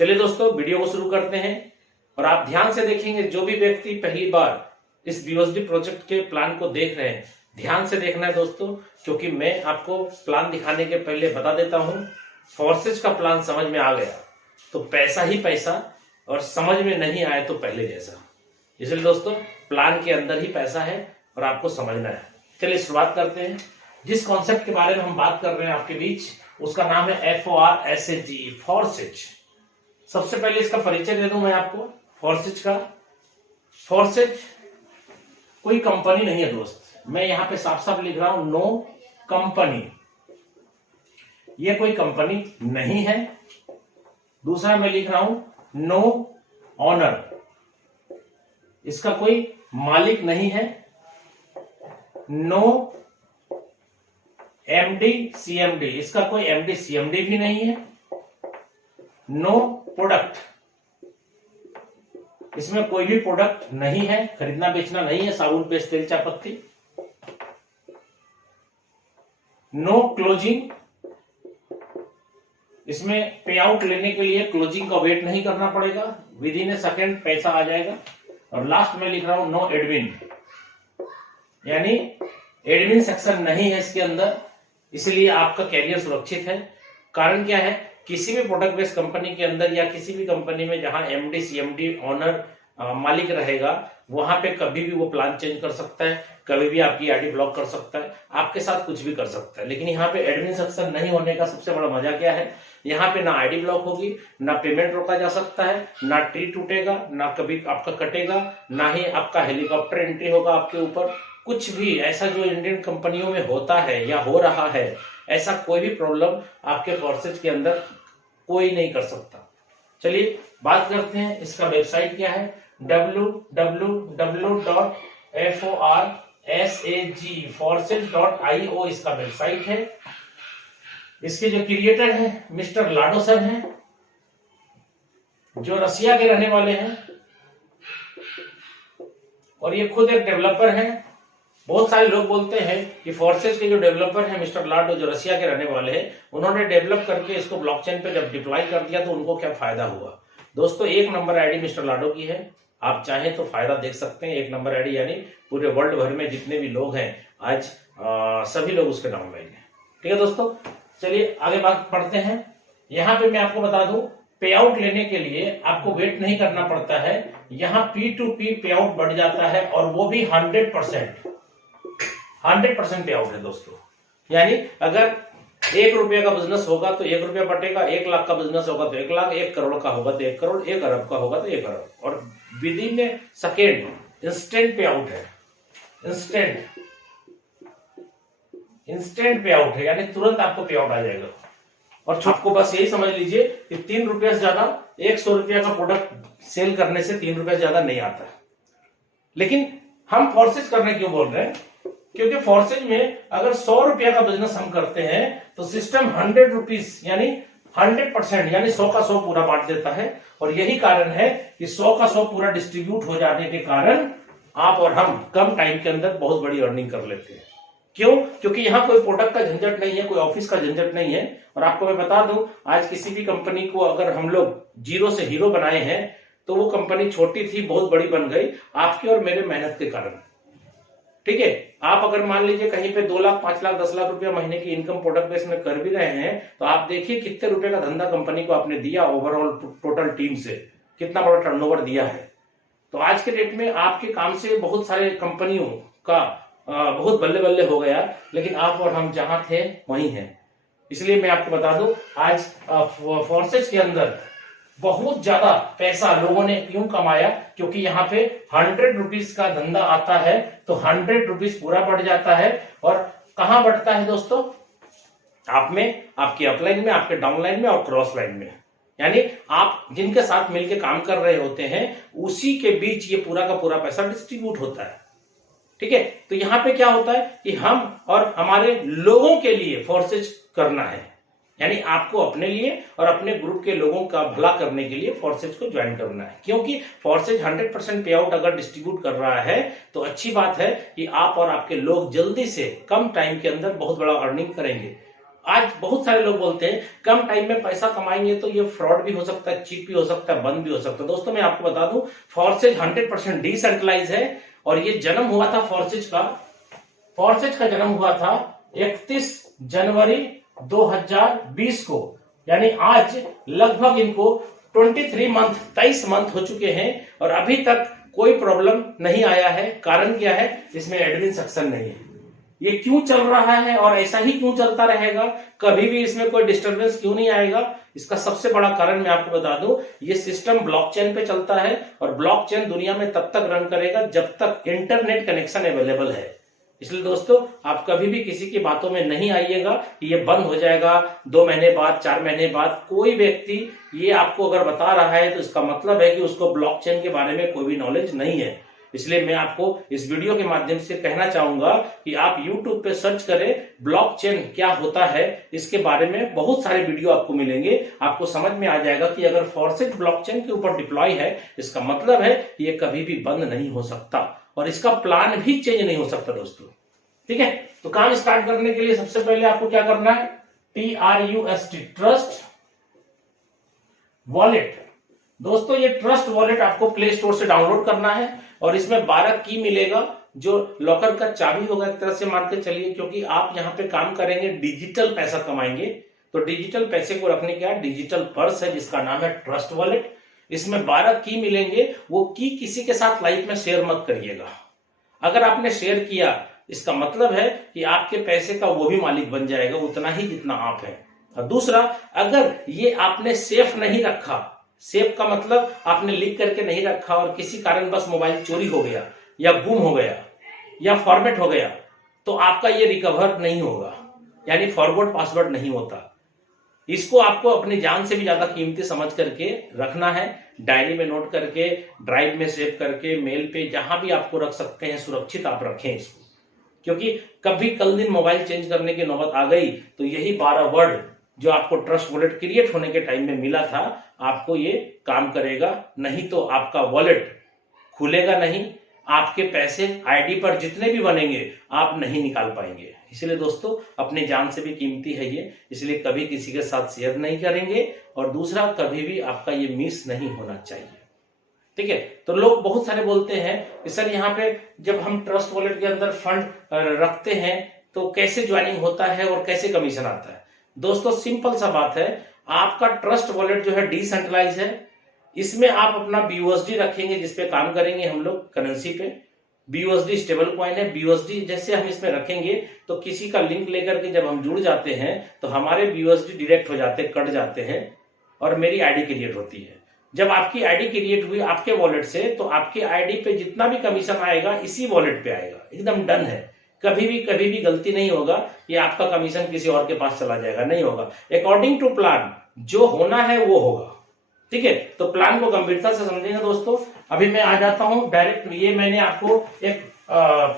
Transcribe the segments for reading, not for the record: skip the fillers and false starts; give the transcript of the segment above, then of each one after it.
चलिए दोस्तों, वीडियो को शुरू करते हैं और आप ध्यान से देखेंगे। जो भी व्यक्ति पहली बार इस बीओएसडी प्रोजेक्ट के प्लान को देख रहे हैं, ध्यान से देखना है दोस्तों, क्योंकि मैं आपको प्लान दिखाने के पहले बता देता हूं, फोर्सेज का प्लान समझ में आ गया तो पैसा ही पैसा, और समझ में नहीं आए तो पहले जैसा। इसलिए दोस्तों, प्लान के अंदर ही पैसा है और आपको समझना है। चलिए शुरुआत करते हैं। जिस कॉन्सेप्ट के बारे में हम बात कर रहे हैं आपके बीच, उसका नाम है FORSAGE, फोर्सेज। सबसे पहले इसका परिचय दे दूं मैं आपको फोर्सेज का। फोर्सेज कोई कंपनी नहीं है दोस्त, मैं यहां पे साफ साफ लिख रहा हूं, नो कंपनी। ये कोई कंपनी नहीं है। दूसरा मैं लिख रहा हूं, नो ऑनर, इसका कोई मालिक नहीं है। नो MD CMD, इसका कोई MD CMD भी नहीं है। नो प्रोडक्ट, इसमें कोई भी प्रोडक्ट नहीं है, खरीदना बेचना नहीं है, साबुन पेस्ट तेल चायपत्ती। नो क्लोजिंग, इसमें पे आउट लेने के लिए क्लोजिंग का वेट नहीं करना पड़ेगा, विद इन ए सेकेंड पैसा आ जाएगा। और लास्ट में लिख रहा हूं, नो एडमिन, यानी एडमिन सेक्शन नहीं है इसके अंदर, इसलिए आपका कैरियर सुरक्षित है। कारण क्या है, किसी भी प्रोडक्ट बेस्ड कंपनी के अंदर या किसी भी कंपनी में जहां MD CMD ऑनर मालिक रहेगा, वहां पे कभी भी वो प्लान चेंज कर सकता है, कभी भी आपकी आईडी ब्लॉक कर सकता है, आपके साथ कुछ भी कर सकता है। लेकिन यहाँ पे एडमिन सेक्शन नहीं होने का सबसे बड़ा मजा क्या है, यहाँ पे ना आईडी ब्लॉक होगी, ना पेमेंट रोका जा सकता है, ना ट्री टूटेगा, ना कभी आपका कटेगा, ना ही आपका हेलीकॉप्टर एंट्री होगा आपके ऊपर। कुछ भी ऐसा जो इंडियन कंपनियों में होता है या हो रहा है, ऐसा कोई भी प्रॉब्लम आपके फोर्सेज के अंदर कोई नहीं कर सकता। चलिए बात करते हैं, इसका वेबसाइट क्या है, www.FORSAGE इसका वेबसाइट है। इसके जो क्रिएटर है मिस्टर लाडो सर हैं, जो रसिया के रहने वाले हैं, और ये खुद एक डेवलपर हैं। बहुत सारे लोग बोलते हैं कि फोर्सेज के जो डेवलपर हैं मिस्टर लाडो, जो रसिया के रहने वाले हैं, उन्होंने डेवलप करके इसको ब्लॉकचेन पे जब डिप्लॉय कर दिया तो उनको क्या फायदा हुआ। दोस्तों, 1 नंबर आईडी मिस्टर लाडो की है, आप चाहें तो फायदा देख सकते हैं। 1 नंबर आईडी यानी पूरे वर्ल्ड भर में जितने भी लोग हैं आज सभी लोग उसके डाउनलाइन है। ठीक है दोस्तों, चलिए आगे बात पढ़ते हैं। यहाँ पे मैं आपको बता दूं, पे आउट लेने के लिए आपको वेट नहीं करना पड़ता है। यहाँ P2P पे आउट बढ़ जाता है, और वो भी 100% पे आउट है दोस्तों। यानी अगर 1 रुपये का बिजनेस होगा तो 1 रुपया बटेगा, 1 लाख का बिजनेस होगा तो 1 लाख, 1 करोड़ का होगा तो 1 करोड़, 1 अरब का होगा तो 1 अरब, और with in A second instant पे आउट है। इंस्टेंट पे आउट है, यानी तुरंत आपको पे आउट आ जाएगा। और आपको बस यही समझ लीजिए कि 3 रुपया से ज्यादा, 100 रुपया का प्रोडक्ट सेल करने से 3 रुपया से ज्यादा नहीं आता। लेकिन हम फोर्सेज करने क्यों बोल रहे हैं, क्योंकि फोर्सेज में अगर 100 रुपया का बिजनेस हम करते हैं तो सिस्टम 100 रुपीज यानी 100% यानी 100 का 100 पूरा बांट देता है। और यही कारण है कि 100 का 100 पूरा डिस्ट्रीब्यूट हो जाने के कारण आप और हम कम टाइम के अंदर बहुत बड़ी अर्निंग कर लेते हैं। क्यों? क्योंकि यहाँ कोई प्रोडक्ट का झंझट नहीं है, कोई ऑफिस का झंझट नहीं है। और आपको मैं बता दूं, आज किसी भी कंपनी को अगर हम लोग जीरो से हीरो बनाए हैं तो वो कंपनी छोटी थी, बहुत बड़ी बन गई आपके और मेरे मेहनत के कारण। ठीक है, आप अगर मान लीजिए कहीं पे 2 लाख 5 लाख 10 लाख रुपया महीने की इनकम प्रोडक्ट बेस में कर भी रहे हैं, तो आप देखिए कितने रुपए का धंधा कंपनी को आपने दिया, ओवरऑल टोटल टीम से कितना बड़ा टर्नओवर दिया है। तो आज के डेट में आपके काम से बहुत सारे कंपनियों का बहुत बल्ले बल्ले हो गया, लेकिन आप और हम जहां थे वहीं हैं। इसलिए मैं आपको बता दूं, आज फोर्सेज के अंदर बहुत ज्यादा पैसा लोगों ने क्यों कमाया, क्योंकि यहाँ पे 100 रुपीज का धंधा आता है तो 100 रुपीज पूरा बढ़ जाता है। और कहां बढ़ता है दोस्तों, आप में, आपके अपलाइन में, आपके डाउनलाइन में और क्रॉस लाइन में। यानी आप जिनके साथ मिलकर काम कर रहे होते हैं उसी के बीच ये पूरा का पूरा पैसा डिस्ट्रीब्यूट होता है। ठीक है, तो यहाँ पे क्या होता है कि हम और हमारे लोगों के लिए फोर्सेज करना है, यानी आपको अपने लिए और अपने ग्रुप के लोगों का भला करने के लिए फोर्सेज को ज्वाइन करना है। क्योंकि फोर्सेज 100% पे आउट अगर डिस्ट्रीब्यूट कर रहा है तो अच्छी बात है कि आप और आपके लोग जल्दी से कम टाइम के अंदर बहुत बड़ा अर्निंग करेंगे। आज बहुत सारे लोग बोलते हैं कम टाइम में पैसा कमाएंगे, तो ये फ्रॉड भी हो सकता है, चीट भी हो सकता है, बंद भी हो सकता है। दोस्तों मैं आपको बता दूं, फॉर्सेज 100% डिसेंट्रलाइज है और ये जन्म हुआ था फॉर्सेज का जन्म हुआ था 31 जनवरी 2020 को, यानी आज लगभग इनको 23 मंथ हो चुके हैं और अभी तक कोई प्रॉब्लम नहीं आया है। कारण क्या है? इसमें एडमिन सेक्शन नहीं है। ये क्यों चल रहा है और ऐसा ही क्यों चलता रहेगा, कभी भी इसमें कोई डिस्टरबेंस क्यों नहीं आएगा? इसका सबसे बड़ा कारण मैं आपको बता दूं, ये सिस्टम ब्लॉकचेन पे चलता है और ब्लॉकचेन दुनिया में तब तक रन करेगा जब तक इंटरनेट कनेक्शन अवेलेबल है। इसलिए दोस्तों आप कभी भी किसी की बातों में नहीं आइएगा कि ये बंद हो जाएगा 2 महीने बाद, 4 महीने बाद। कोई व्यक्ति ये आपको अगर बता रहा है तो इसका मतलब है कि उसको ब्लॉकचेन के बारे में कोई भी नॉलेज नहीं है। इसलिए मैं आपको इस वीडियो के माध्यम से कहना चाहूंगा कि आप YouTube पे सर्च करें ब्लॉकचेन क्या होता है, इसके बारे में बहुत सारे वीडियो आपको मिलेंगे। आपको समझ में आ जाएगा कि अगर फॉर्सेज ब्लॉकचेन के ऊपर डिप्लॉय है, इसका मतलब है कि ये कभी भी बंद नहीं हो सकता और इसका प्लान भी चेंज नहीं हो सकता दोस्तों। ठीक है, तो काम स्टार्ट करने के लिए सबसे पहले आपको क्या करना है? TRUST, trust wallet. दोस्तों ये ट्रस्ट वॉलेट आपको प्ले स्टोर से डाउनलोड करना है और इसमें 12 की मिलेगा जो लॉकर का चाबी होगा एक तरह से मान के चलिए, क्योंकि आप यहाँ पे काम करेंगे, डिजिटल पैसा कमाएंगे। तो डिजिटल पैसे को रखने का डिजिटल पर्स है जिसका नाम है ट्रस्ट वॉलेट। इसमें 12 की मिलेंगे। वो की किसी के साथ लाइफ में शेयर मत करिएगा। अगर आपने शेयर किया, इसका मतलब है कि आपके पैसे का वो भी मालिक बन जाएगा उतना ही जितना आप हैं। और दूसरा, अगर ये आपने सेफ नहीं रखा, सेफ का मतलब आपने लिख करके नहीं रखा और किसी कारण बस मोबाइल चोरी हो गया या गुम हो गया या फॉर्मेट हो गया, तो आपका ये रिकवर नहीं होगा, यानी फॉरवर्ड पासवर्ड नहीं होता। इसको आपको अपनी जान से भी ज्यादा कीमती समझ करके रखना है। डायरी में नोट करके, ड्राइव में सेव करके, मेल पे, जहां भी आपको रख सकते हैं सुरक्षित आप रखें इसको, क्योंकि कभी कल दिन मोबाइल चेंज करने की नौबत आ गई तो यही 12 वर्ड जो आपको ट्रस्ट वॉलेट क्रिएट होने के टाइम में मिला था, आपको ये काम करेगा। नहीं तो आपका वॉलेट खुलेगा नहीं, आपके पैसे आईडी पर जितने भी बनेंगे आप नहीं निकाल पाएंगे। इसलिए दोस्तों अपनी जान से भी कीमती है ये, इसलिए कभी किसी के साथ शेयर नहीं करेंगे और दूसरा कभी भी आपका ये मिस नहीं होना चाहिए। ठीक है, तो लोग बहुत सारे बोलते हैं कि सर यहाँ पे जब हम ट्रस्ट वॉलेट के अंदर फंड रखते हैं तो कैसे ज्वाइनिंग होता है और कैसे कमीशन आता है? दोस्तों सिंपल सा बात है, आपका ट्रस्ट वॉलेट जो है डिसेंट्रलाइज है। इसमें आप अपना BUSD रखेंगे जिसपे काम करेंगे हम लोग करेंसी पे। BUSD स्टेबल कॉइन है। BUSD जैसे हम इसमें रखेंगे तो किसी का लिंक लेकर के जब हम जुड़ जाते हैं तो हमारे BUSD डायरेक्ट हो जाते हैं, कट जाते हैं और मेरी आईडी क्रिएट होती है। जब आपकी आईडी क्रिएट हुई आपके वॉलेट से, तो आपके आईडी पे जितना भी कमीशन आएगा इसी वॉलेट पे आएगा। एकदम डन है। कभी भी गलती नहीं होगा कि आपका कमीशन किसी और के पास चला जाएगा, नहीं होगा। अकॉर्डिंग टू प्लान जो होना है वो होगा। ठीक है, तो प्लान को गंभीरता से समझेंगे दोस्तों। अभी मैं आ जाता हूं डायरेक्ट। ये मैंने आपको एक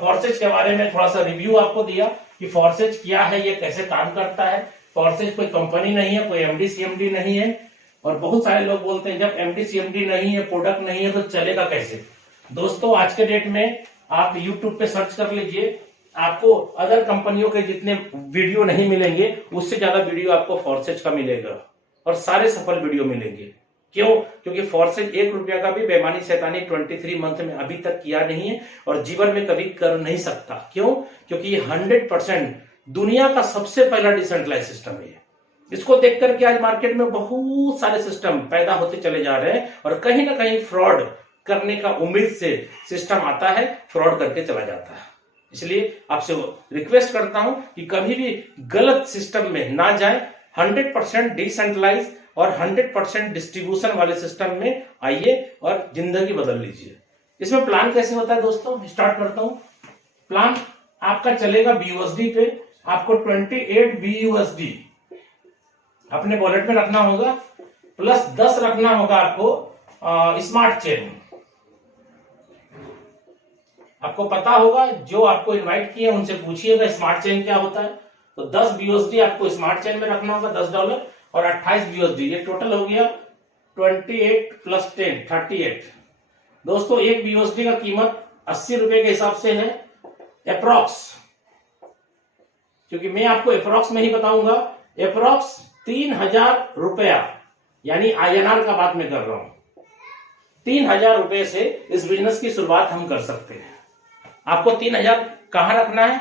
फॉर्सेज के बारे में थोड़ा सा रिव्यू आपको दिया कि फॉर्सेज क्या है, ये कैसे काम करता है। फॉर्सेज कोई कंपनी नहीं है, कोई MD CMD नहीं है। और बहुत सारे लोग बोलते हैं जब MD CMD नहीं है, प्रोडक्ट नहीं है, तो चलेगा कैसे? दोस्तों आज के डेट में आप YouTube पे सर्च कर लीजिए, आपको अदर कंपनियों के जितने वीडियो नहीं मिलेंगे उससे ज्यादा वीडियो आपको फॉर्सेज का मिलेगा और सारे सफल वीडियो मिलेंगे। क्यों? क्योंकि फॉर्सेज 1 रुपया का भी बेईमानी शैतानी 23 मंथ में अभी तक किया नहीं है और जीवन में कभी कर नहीं सकता। क्यों? क्योंकि ये 100% दुनिया का सबसे पहला डिसेंट्रलाइज सिस्टम है। इसको देख करके आज मार्केट में बहुत सारे सिस्टम पैदा होते चले जा रहे हैं और कहीं ना कहीं फ्रॉड करने का उम्मीद से सिस्टम आता है, फ्रॉड करके चला जाता है। इसलिए आपसे रिक्वेस्ट करता हूं कि कभी भी गलत सिस्टम में ना जाए। 100% डिसेंट्रलाइज और 100% डिस्ट्रीब्यूशन वाले सिस्टम में आइए और जिंदगी बदल लीजिए। इसमें प्लान कैसे होता है दोस्तों, स्टार्ट करता हूं। प्लान आपका चलेगा BUSD पे। आपको 28 BUSD अपने वॉलेट में रखना होगा, प्लस 10 रखना होगा आपको स्मार्ट चेन। आपको पता होगा, जो आपको इनवाइट किए उनसे पूछिएगा स्मार्ट चेन क्या होता है। तो 10 BUSD आपको स्मार्ट चेन में रखना होगा, $10 और 28 BUSD। ये टोटल हो गया 28 + 10 38। दोस्तों एक BUSD का कीमत 80 रुपए के हिसाब से है अप्रॉक्स। क्योंकि मैं आपको अप्रोक्स में ही बताऊंगा। अप्रोक्स 3,000 रुपया, यानी INR का बात मैं कर रहा हूं, 3,000 रुपए से इस बिजनेस की शुरुआत हम कर सकते हैं। आपको 3,000 कहां रखना है,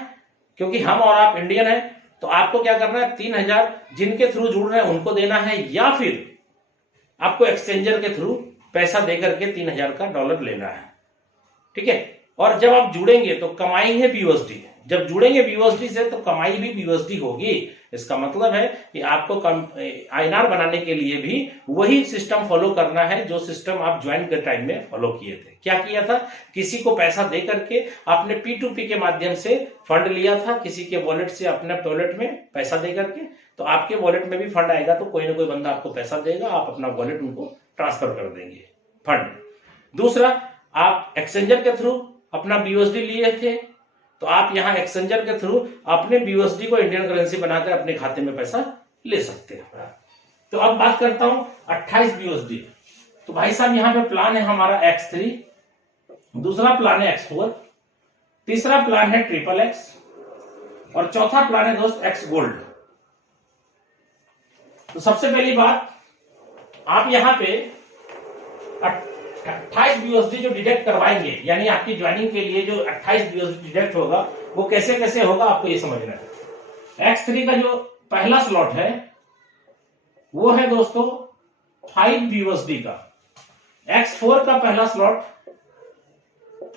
क्योंकि हम और आप इंडियन हैं, तो आपको क्या करना है, 3,000 जिनके थ्रू जुड़ रहे हैं उनको देना है, या फिर आपको एक्सचेंजर के थ्रू पैसा देकर के 3,000 का डॉलर लेना है। ठीक है। और जब आप जुड़ेंगे तो कमाएंगे BUSD, जब जुड़ेंगे BUSD से तो कमाई भी BUSD होगी। इसका मतलब है कि आपको INR बनाने के लिए भी वही सिस्टम फॉलो करना है जो सिस्टम आप ज्वाइन के टाइम में फॉलो किए थे। क्या किया था, किसी को पैसा दे करके आपने P2P के माध्यम से फंड लिया था, किसी के वॉलेट से अपने वॉलेट में पैसा दे करके, तो आपके वॉलेट में भी फंड आएगा तो कोई ना कोई बंदा आपको पैसा देगा, आप अपना वॉलेट उनको ट्रांसफर कर देंगे फंड। दूसरा, आप एक्सचेंजर के थ्रू अपना BUSD लिए थे, तो आप यहां एक्सचेंजर के थ्रू अपने BUSD को इंडियन करेंसी बनाकर अपने खाते में पैसा ले सकते हैं। तो अब बात करता हूं 28 BUSD। तो भाई साहब यहां पे प्लान है हमारा X3, दूसरा प्लान है X4, तीसरा प्लान है XXX, और चौथा प्लान है दोस्त X गोल्ड। तो सबसे पहली बात, आप यहां पे 28 BUSD जो डिडक्ट करवाएंगे, यानी आपकी ज्वाइनिंग के लिए जो 28 BUSD डिडक्ट होगा वो कैसे कैसे होगा आपको ये समझना है। X3 का जो पहला स्लॉट है वो है दोस्तों 5 BUSD का, X4 का पहला स्लॉट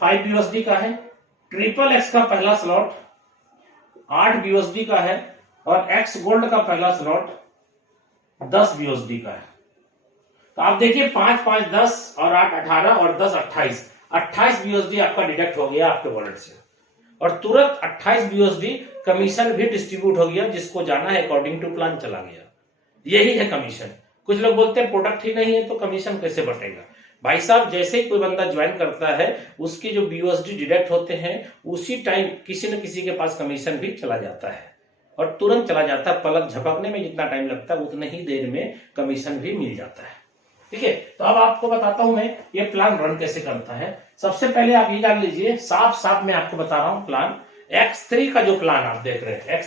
5 BUSD का है, XXX का पहला स्लॉट 8 BUSD का है, और X गोल्ड का पहला स्लॉट 10 BUSD का है। तो आप देखिए 5, 5, 10 और 8, 18 और 10, 28 BUSD आपका डिडक्ट हो गया आपके वॉलेट से, और तुरंत 28 BUSD कमीशन भी डिस्ट्रीब्यूट हो गया, जिसको जाना है अकॉर्डिंग टू प्लान चला गया। यही है कमीशन। कुछ लोग बोलते हैं प्रोडक्ट ही नहीं है तो कमीशन कैसे बटेगा। भाई साहब, जैसे ही कोई बंदा ज्वाइन करता है उसके जो BUSD डिडक्ट होते हैं उसी टाइम किसी न किसी के पास कमीशन भी चला जाता है, और तुरंत चला जाता है। पलक झपकने में जितना टाइम लगता है उतने ही देर में कमीशन भी मिल जाता है। ठीक है। तो अब आपको बताता हूं मैं ये प्लान रन कैसे करता है। सबसे पहले आप ये जान लीजिए, साफ साफ मैं आपको बता रहा हूं प्लान। X3 का जो प्लान आप देख रहे हैं,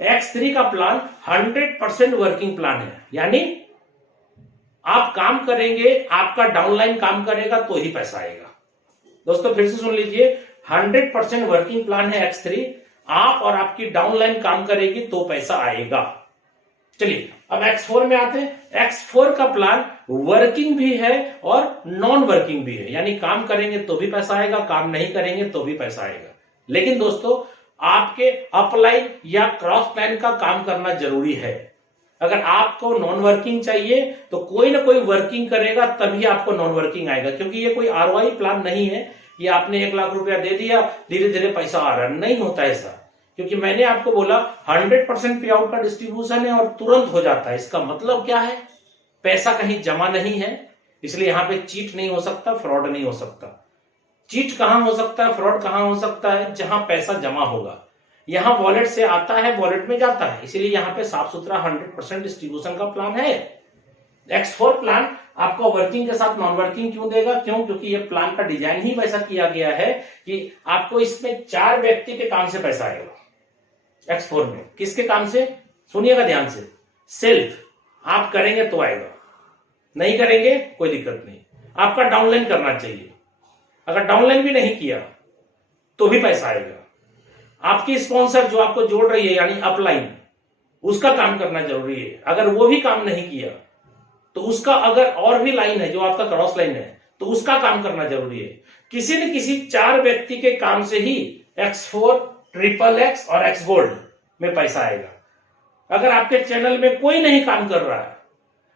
X3 का प्लान 100% वर्किंग प्लान है, यानी आप काम करेंगे, आपका डाउनलाइन काम करेगा तो ही पैसा आएगा। दोस्तों फिर से सुन लीजिए, 100% वर्किंग प्लान है X3, आप और आपकी डाउनलाइन काम करेगी तो पैसा आएगा। चलिए अब X4 में आते हैं। X4 का प्लान वर्किंग भी है और नॉन वर्किंग भी है, यानी काम करेंगे तो भी पैसा आएगा, काम नहीं करेंगे तो भी पैसा आएगा। लेकिन दोस्तों आपके अपलाइन या क्रॉस लाइन का काम करना जरूरी है। अगर आपको नॉन वर्किंग चाहिए तो कोई ना कोई वर्किंग करेगा तभी आपको नॉन वर्किंग आएगा, क्योंकि ये कोई ROI प्लान नहीं है। ये आपने 1 लाख रुपया दे दिया, धीरे धीरे पैसा आ रहा, नहीं होता ऐसा। क्योंकि मैंने आपको बोला 100% पे आउट का डिस्ट्रीब्यूशन है और तुरंत हो जाता है। इसका मतलब क्या है, पैसा कहीं जमा नहीं है, इसलिए यहां पे चीट नहीं हो सकता, फ्रॉड नहीं हो सकता। चीट कहां हो सकता है, फ्रॉड कहां हो सकता है, जहां पैसा जमा होगा। यहां वॉलेट से आता है, वॉलेट में जाता है, इसलिए यहां पे साफ सुथरा 100% डिस्ट्रीब्यूशन का प्लान है। X4 प्लान आपको वर्किंग के साथ नॉन वर्किंग क्यों देगा, क्यों, क्योंकि ये प्लान का डिजाइन ही वैसा किया गया है कि आपको इसमें 4 व्यक्ति के काम से पैसा आएगा। X4 में किसके काम से, सुनिएगा ध्यान से, सेल्फ आप करेंगे तो आएगा, नहीं करेंगे कोई दिक्कत नहीं। आपका डाउनलाइन करना चाहिए, अगर डाउनलाइन भी नहीं किया तो भी पैसा आएगा। आपकी स्पॉन्सर जो आपको जोड़ रही है यानी अपलाइन, उसका काम करना जरूरी है। अगर वो भी काम नहीं किया तो उसका, अगर और भी लाइन है जो आपका क्रॉस लाइन है तो उसका काम करना जरूरी है। किसी न किसी 4 व्यक्ति के काम से ही X4, XXX और X गोल्ड में पैसा आएगा। अगर आपके चैनल में कोई नहीं काम कर रहा है,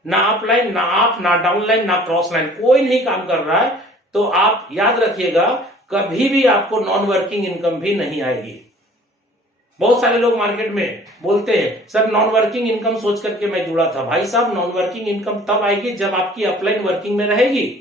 ना अपलाइन, ना आप, ना डाउनलाइन, ना क्रॉस लाइन, कोई नहीं काम कर रहा है, तो आप याद रखिएगा कभी भी आपको नॉन वर्किंग इनकम भी नहीं आएगी। बहुत सारे लोग मार्केट में बोलते हैं सर नॉन वर्किंग इनकम सोच करके मैं जुड़ा था। भाई साहब, नॉन वर्किंग इनकम तब आएगी जब आपकी अपलाइन वर्किंग में रहेगी।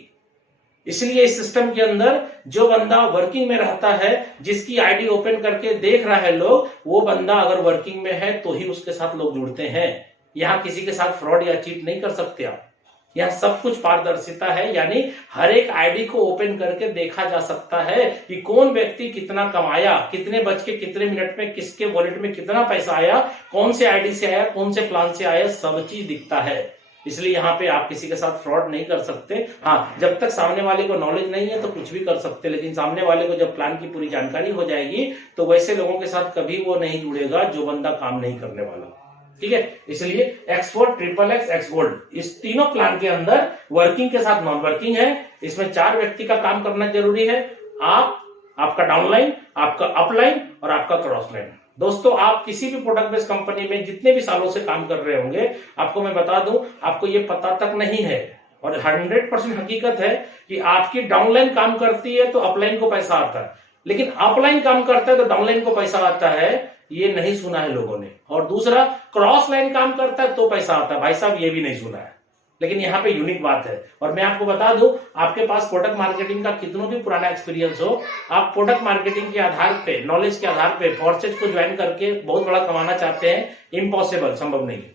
इसलिए इस सिस्टम के अंदर जो बंदा वर्किंग में रहता है, जिसकी आईडी ओपन करके देख रहा है लोग, वो बंदा अगर वर्किंग में है तो ही उसके साथ लोग जुड़ते हैं। यहां किसी के साथ फ्रॉड या चीट नहीं कर सकते आप। यहाँ सब कुछ पारदर्शिता है, यानी हर एक आईडी को ओपन करके देखा जा सकता है कि कौन व्यक्ति कितना कमाया, कितने बज के कितने मिनट में किसके वॉलेट में कितना पैसा आया, कौन से आईडी से आया, कौन से प्लान से आया, सब चीज दिखता है। इसलिए यहाँ पे आप किसी के साथ फ्रॉड नहीं कर सकते। हाँ, जब तक सामने वाले को नॉलेज नहीं है तो कुछ भी कर सकते, लेकिन सामने वाले को जब प्लान की पूरी जानकारी हो जाएगी तो वैसे लोगों के साथ कभी वो नहीं जुड़ेगा जो बंदा काम नहीं करने वाला। ठीक है, इसलिए X4, XXX, X गोल्ड, इस तीनों प्लान के अंदर वर्किंग के साथ नॉन वर्किंग है। इसमें 4 व्यक्ति का काम करना जरूरी है, आपका डाउनलाइन, आपका अपलाइन और आपका क्रॉस लाइन। दोस्तों, आप किसी भी प्रोडक्ट बेस्ड कंपनी में जितने भी सालों से काम कर रहे होंगे, आपको मैं बता दूं, आपको ये पता तक नहीं है और 100% हकीकत है कि आपकी डाउनलाइन काम करती है तो अपलाइन को पैसा आता है, लेकिन अपलाइन काम करता है तो डाउनलाइन को पैसा आता है, ये नहीं सुना है लोगों ने। और दूसरा, क्रॉस लाइन काम करता है तो पैसा आता है, भाई साहब ये भी नहीं सुना है। लेकिन यहाँ पे यूनिक बात है, और मैं आपको बता दूं, आपके पास प्रोडक्ट मार्केटिंग का कितना भी पुराना एक्सपीरियंस हो, आप प्रोडक्ट मार्केटिंग के आधार पे, नॉलेज के आधार पे फॉर्सेज को ज्वाइन करके बहुत बड़ा कमाना चाहते हैं, इम्पॉसिबल, संभव नहीं है।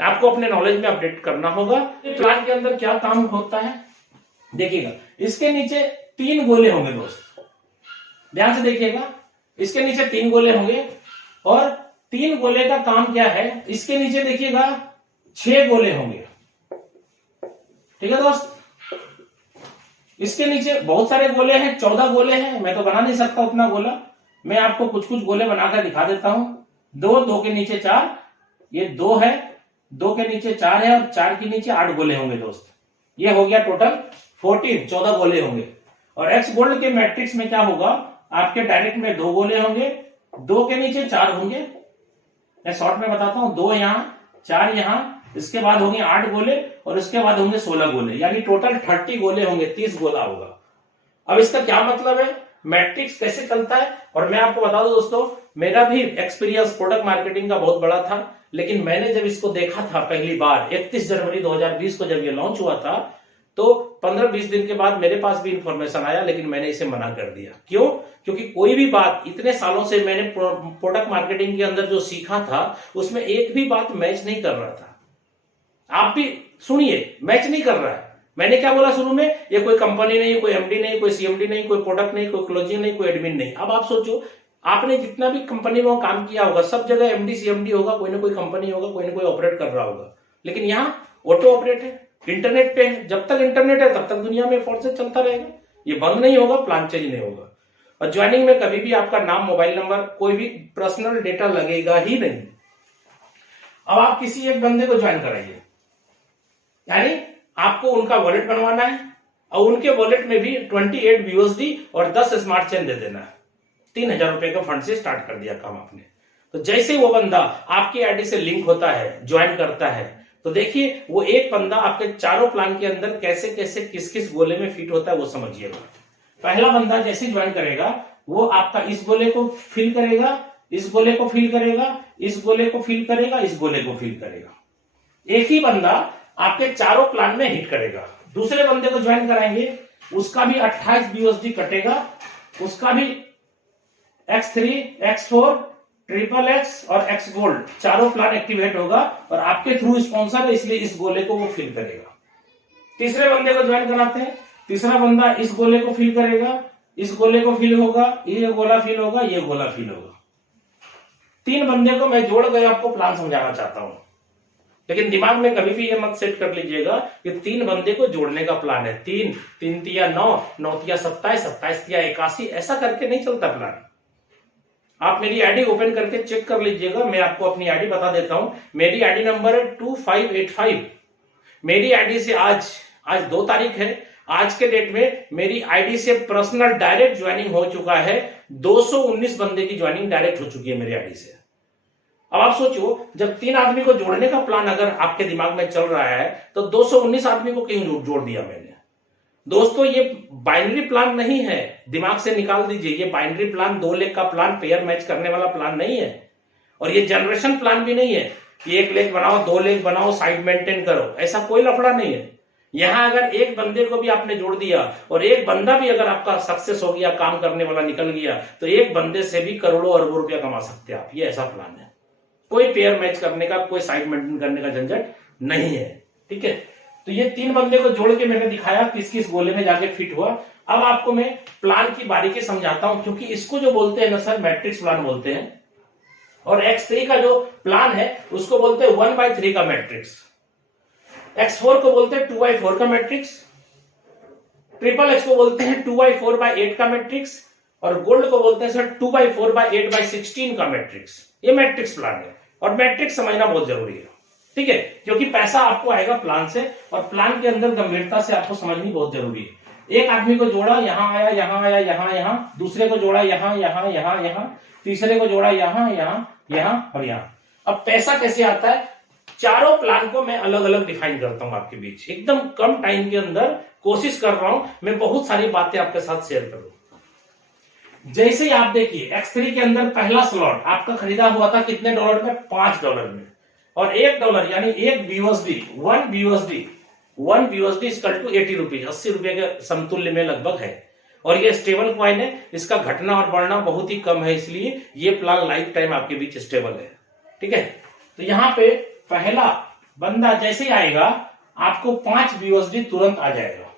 आपको अपने नॉलेज में अपडेट करना होगा। प्लान के अंदर क्या काम होता है देखिएगा, इसके नीचे 3 गोले होंगे दोस्त, ध्यान से देखिएगा, इसके नीचे 3 गोले होंगे और 3 गोले का काम क्या है, इसके नीचे देखिएगा 6 गोले होंगे। ठीक है दोस्त, इसके नीचे बहुत सारे गोले हैं, 14 गोले हैं, मैं तो बना नहीं सकता उतना गोला, मैं आपको कुछ कुछ गोले बनाकर दिखा देता हूं। 2 के नीचे 4, ये 2 है, 2 के नीचे 4 है और 4 के नीचे 8 गोले होंगे दोस्त। ये हो गया टोटल 14 गोले होंगे। और एक्स गोल्ड के मैट्रिक्स में क्या होगा, आपके डायरेक्ट में 2 गोले होंगे, 2 के नीचे 4 होंगे, मैं शॉर्ट में बताता हूं, 2 यहां 4 यहां, इसके बाद होंगे 8 गोले और इसके बाद होंगे 16 गोले, यानी टोटल 30 गोले होंगे, 30 गोला होगा। अब इसका क्या मतलब है, मैट्रिक्स कैसे चलता है, और मैं आपको बता दूं दोस्तों, मेरा भी एक्सपीरियंस प्रोडक्ट मार्केटिंग का बहुत बड़ा था, लेकिन मैंने जब इसको देखा था पहली बार 31 जनवरी 2020 को जब ये लॉन्च हुआ था, तो 15-20 दिन के बाद मेरे पास भी इंफॉर्मेशन आया, लेकिन मैंने इसे मना कर दिया। क्यों? क्योंकि कोई भी बात, इतने सालों से मैंने प्रोडक्ट मार्केटिंग के अंदर जो सीखा था उसमें एक भी बात मैच नहीं कर रहा था। आप भी सुनिए, मैच नहीं कर रहा है। मैंने क्या बोला शुरू में, ये कोई कंपनी नहीं, कोई एमडी नहीं, कोई सीएमडी नहीं, कोई प्रोडक्ट नहीं, कोई क्लोजिंग नहीं, कोई एडमिन नहीं। अब आप सोचो, आपने जितना भी कंपनी में काम किया होगा, सब जगह एमडी सीएमडी होगा, कोई ना कोई कंपनी होगा, कोई ना कोई ऑपरेट कर रहा होगा, लेकिन यहाँ ऑटो ऑपरेट है, इंटरनेट पे है। जब तक इंटरनेट है तब तक दुनिया में फोर्सेज चलता रहेगा, ये बंद नहीं होगा, प्लान चेंज नहीं होगा। और ज्वाइनिंग में कभी भी आपका नाम, मोबाइल नंबर, कोई भी पर्सनल डेटा लगेगा ही नहीं। अब आप किसी एक बंदे को ज्वाइन कराइए, यानी आपको उनका वॉलेट बनवाना है और उनके वॉलेट में भी 28 BUSD और 10 स्मार्ट चेन दे देना है। 3000 रुपए का फंड से स्टार्ट कर दिया काम आपने। तो जैसे वो बंदा आपकी आईडी से लिंक होता है, ज्वाइन करता है, तो देखिए वो एक बंदा आपके चारों प्लान के अंदर कैसे कैसे किस किस गोले में फिट होता है वो समझिएगा। पहला बंदा जैसे ज्वाइन करेगा, वो आपका इस गोले को फिल करेगा, इस गोले को फिल करेगा, इस गोले को फिल करेगा, इस गोले को फिल करेगा। एक ही बंदा आपके चारों प्लान में हिट करेगा। दूसरे बंदे को ज्वाइन कराएंगे, उसका भी 28 BUSD कटेगा, उसका भी X3, X4, XXX और X गोल्ड चारों प्लान एक्टिवेट होगा और आपके थ्रू स्पॉन्सर है, इसलिए इस गोले को वो फिल करेगा। तीसरे बंदे को ज्वाइन कराते हैं, तीसरा बंदा इस गोले को फिल करेगा, इस गोले को फिल होगा, ये गोला फिल होगा, ये गोला फिल होगा। 3 बंदे को मैं जोड़ कर आपको प्लान समझाना चाहता हूं, लेकिन दिमाग में कभी भी ये मत सेट कर लीजिएगा कि 3 बंदे को जोड़ने का प्लान है। 3 3 9 9 27 27 81, ऐसा करके नहीं चलता प्लान। आप मेरी आईडी ओपन करके चेक कर लीजिएगा, मैं आपको अपनी आईडी बता देता हूं। मेरी आईडी नंबर है 2585। मेरी आईडी से आज 2 तारीख है, आज के डेट में मेरी आईडी से पर्सनल डायरेक्ट ज्वाइनिंग हो चुका है। 219 बंदे की ज्वाइनिंग डायरेक्ट हो चुकी है मेरी आईडी से। अब आप सोचो, जब 3 आदमी को जोड़ने का प्लान अगर आपके दिमाग में चल रहा है, तो 219 आदमी को क्यों जोड़ दिया मैंने? दोस्तों, ये बाइनरी प्लान नहीं है, दिमाग से निकाल दीजिए। ये बाइनरी प्लान 2 लेग का प्लान, पेयर मैच करने वाला प्लान नहीं है, और ये जनरेशन प्लान भी नहीं है कि 1 लेग बनाओ, 2 लेग बनाओ, साइड मेंटेन करो, ऐसा कोई लफड़ा नहीं है। यहां अगर एक बंदे को भी आपने जोड़ दिया और एक बंदा भी अगर आपका सक्सेस हो गया, काम करने वाला निकल गया, तो एक बंदे से भी करोड़ों अरबों रुपया कमा सकते हैं आप। ये ऐसा प्लान है, कोई पेयर मैच करने का, कोई साइड मेंटेन करने का झंझट नहीं है। ठीक है, तो ये 3 बंदे को जोड़ के मैंने दिखाया किस किस गोले में जाके फिट हुआ। अब आपको मैं प्लान की बारीकी समझाता हूं, क्योंकि इसको जो बोलते हैं ना सर मैट्रिक्स प्लान बोलते हैं, और X3 का जो प्लान है उसको बोलते हैं 1/3 का मैट्रिक्स, X4 को बोलते हैं 2/4 का मैट्रिक्स, XXX को बोलते हैं 2/4/8 का मैट्रिक्स, और गोल्ड को बोलते हैं सर 2/4/8/16 का मैट्रिक्स। ये मैट्रिक्स प्लान है, और मैट्रिक्स समझना बहुत जरूरी है, ठीक है, क्योंकि पैसा आपको आएगा प्लान से, और प्लान के अंदर गंभीरता से आपको समझनी बहुत जरूरी है। एक आदमी को जोड़ा, यहां आया, यहां आया, यहां, दूसरे को जोड़ा यहां, यहां, तीसरे को जोड़ा यहां, यहां और यहां। अब पैसा कैसे आता है, चारों प्लान को मैं अलग अलग डिफाइन करता हूं आपके बीच, एकदम कम टाइम के अंदर कोशिश कर रहा हूं मैं बहुत सारी बातें आपके साथ शेयर करूं। जैसे ही आप देखिए X3 के अंदर पहला स्लॉट आपका खरीदा हुआ था कितने डॉलर में, $5 में, और $1 यानी एक BUSD, 1 BUSD equal to 80 rupees, 80 रुपए के समतुल्य में लगभग है। और ये स्टेबल कॉइन है, इसका घटना और बढ़ना बहुत ही कम है, इसलिए ये प्लान लाइफ टाइम आपके बीच स्टेबल है, ठीक है। तो यहाँ पे पहला बंदा जैसे ही आएगा आपको 5 BUSD तुरंत आ जाएगा,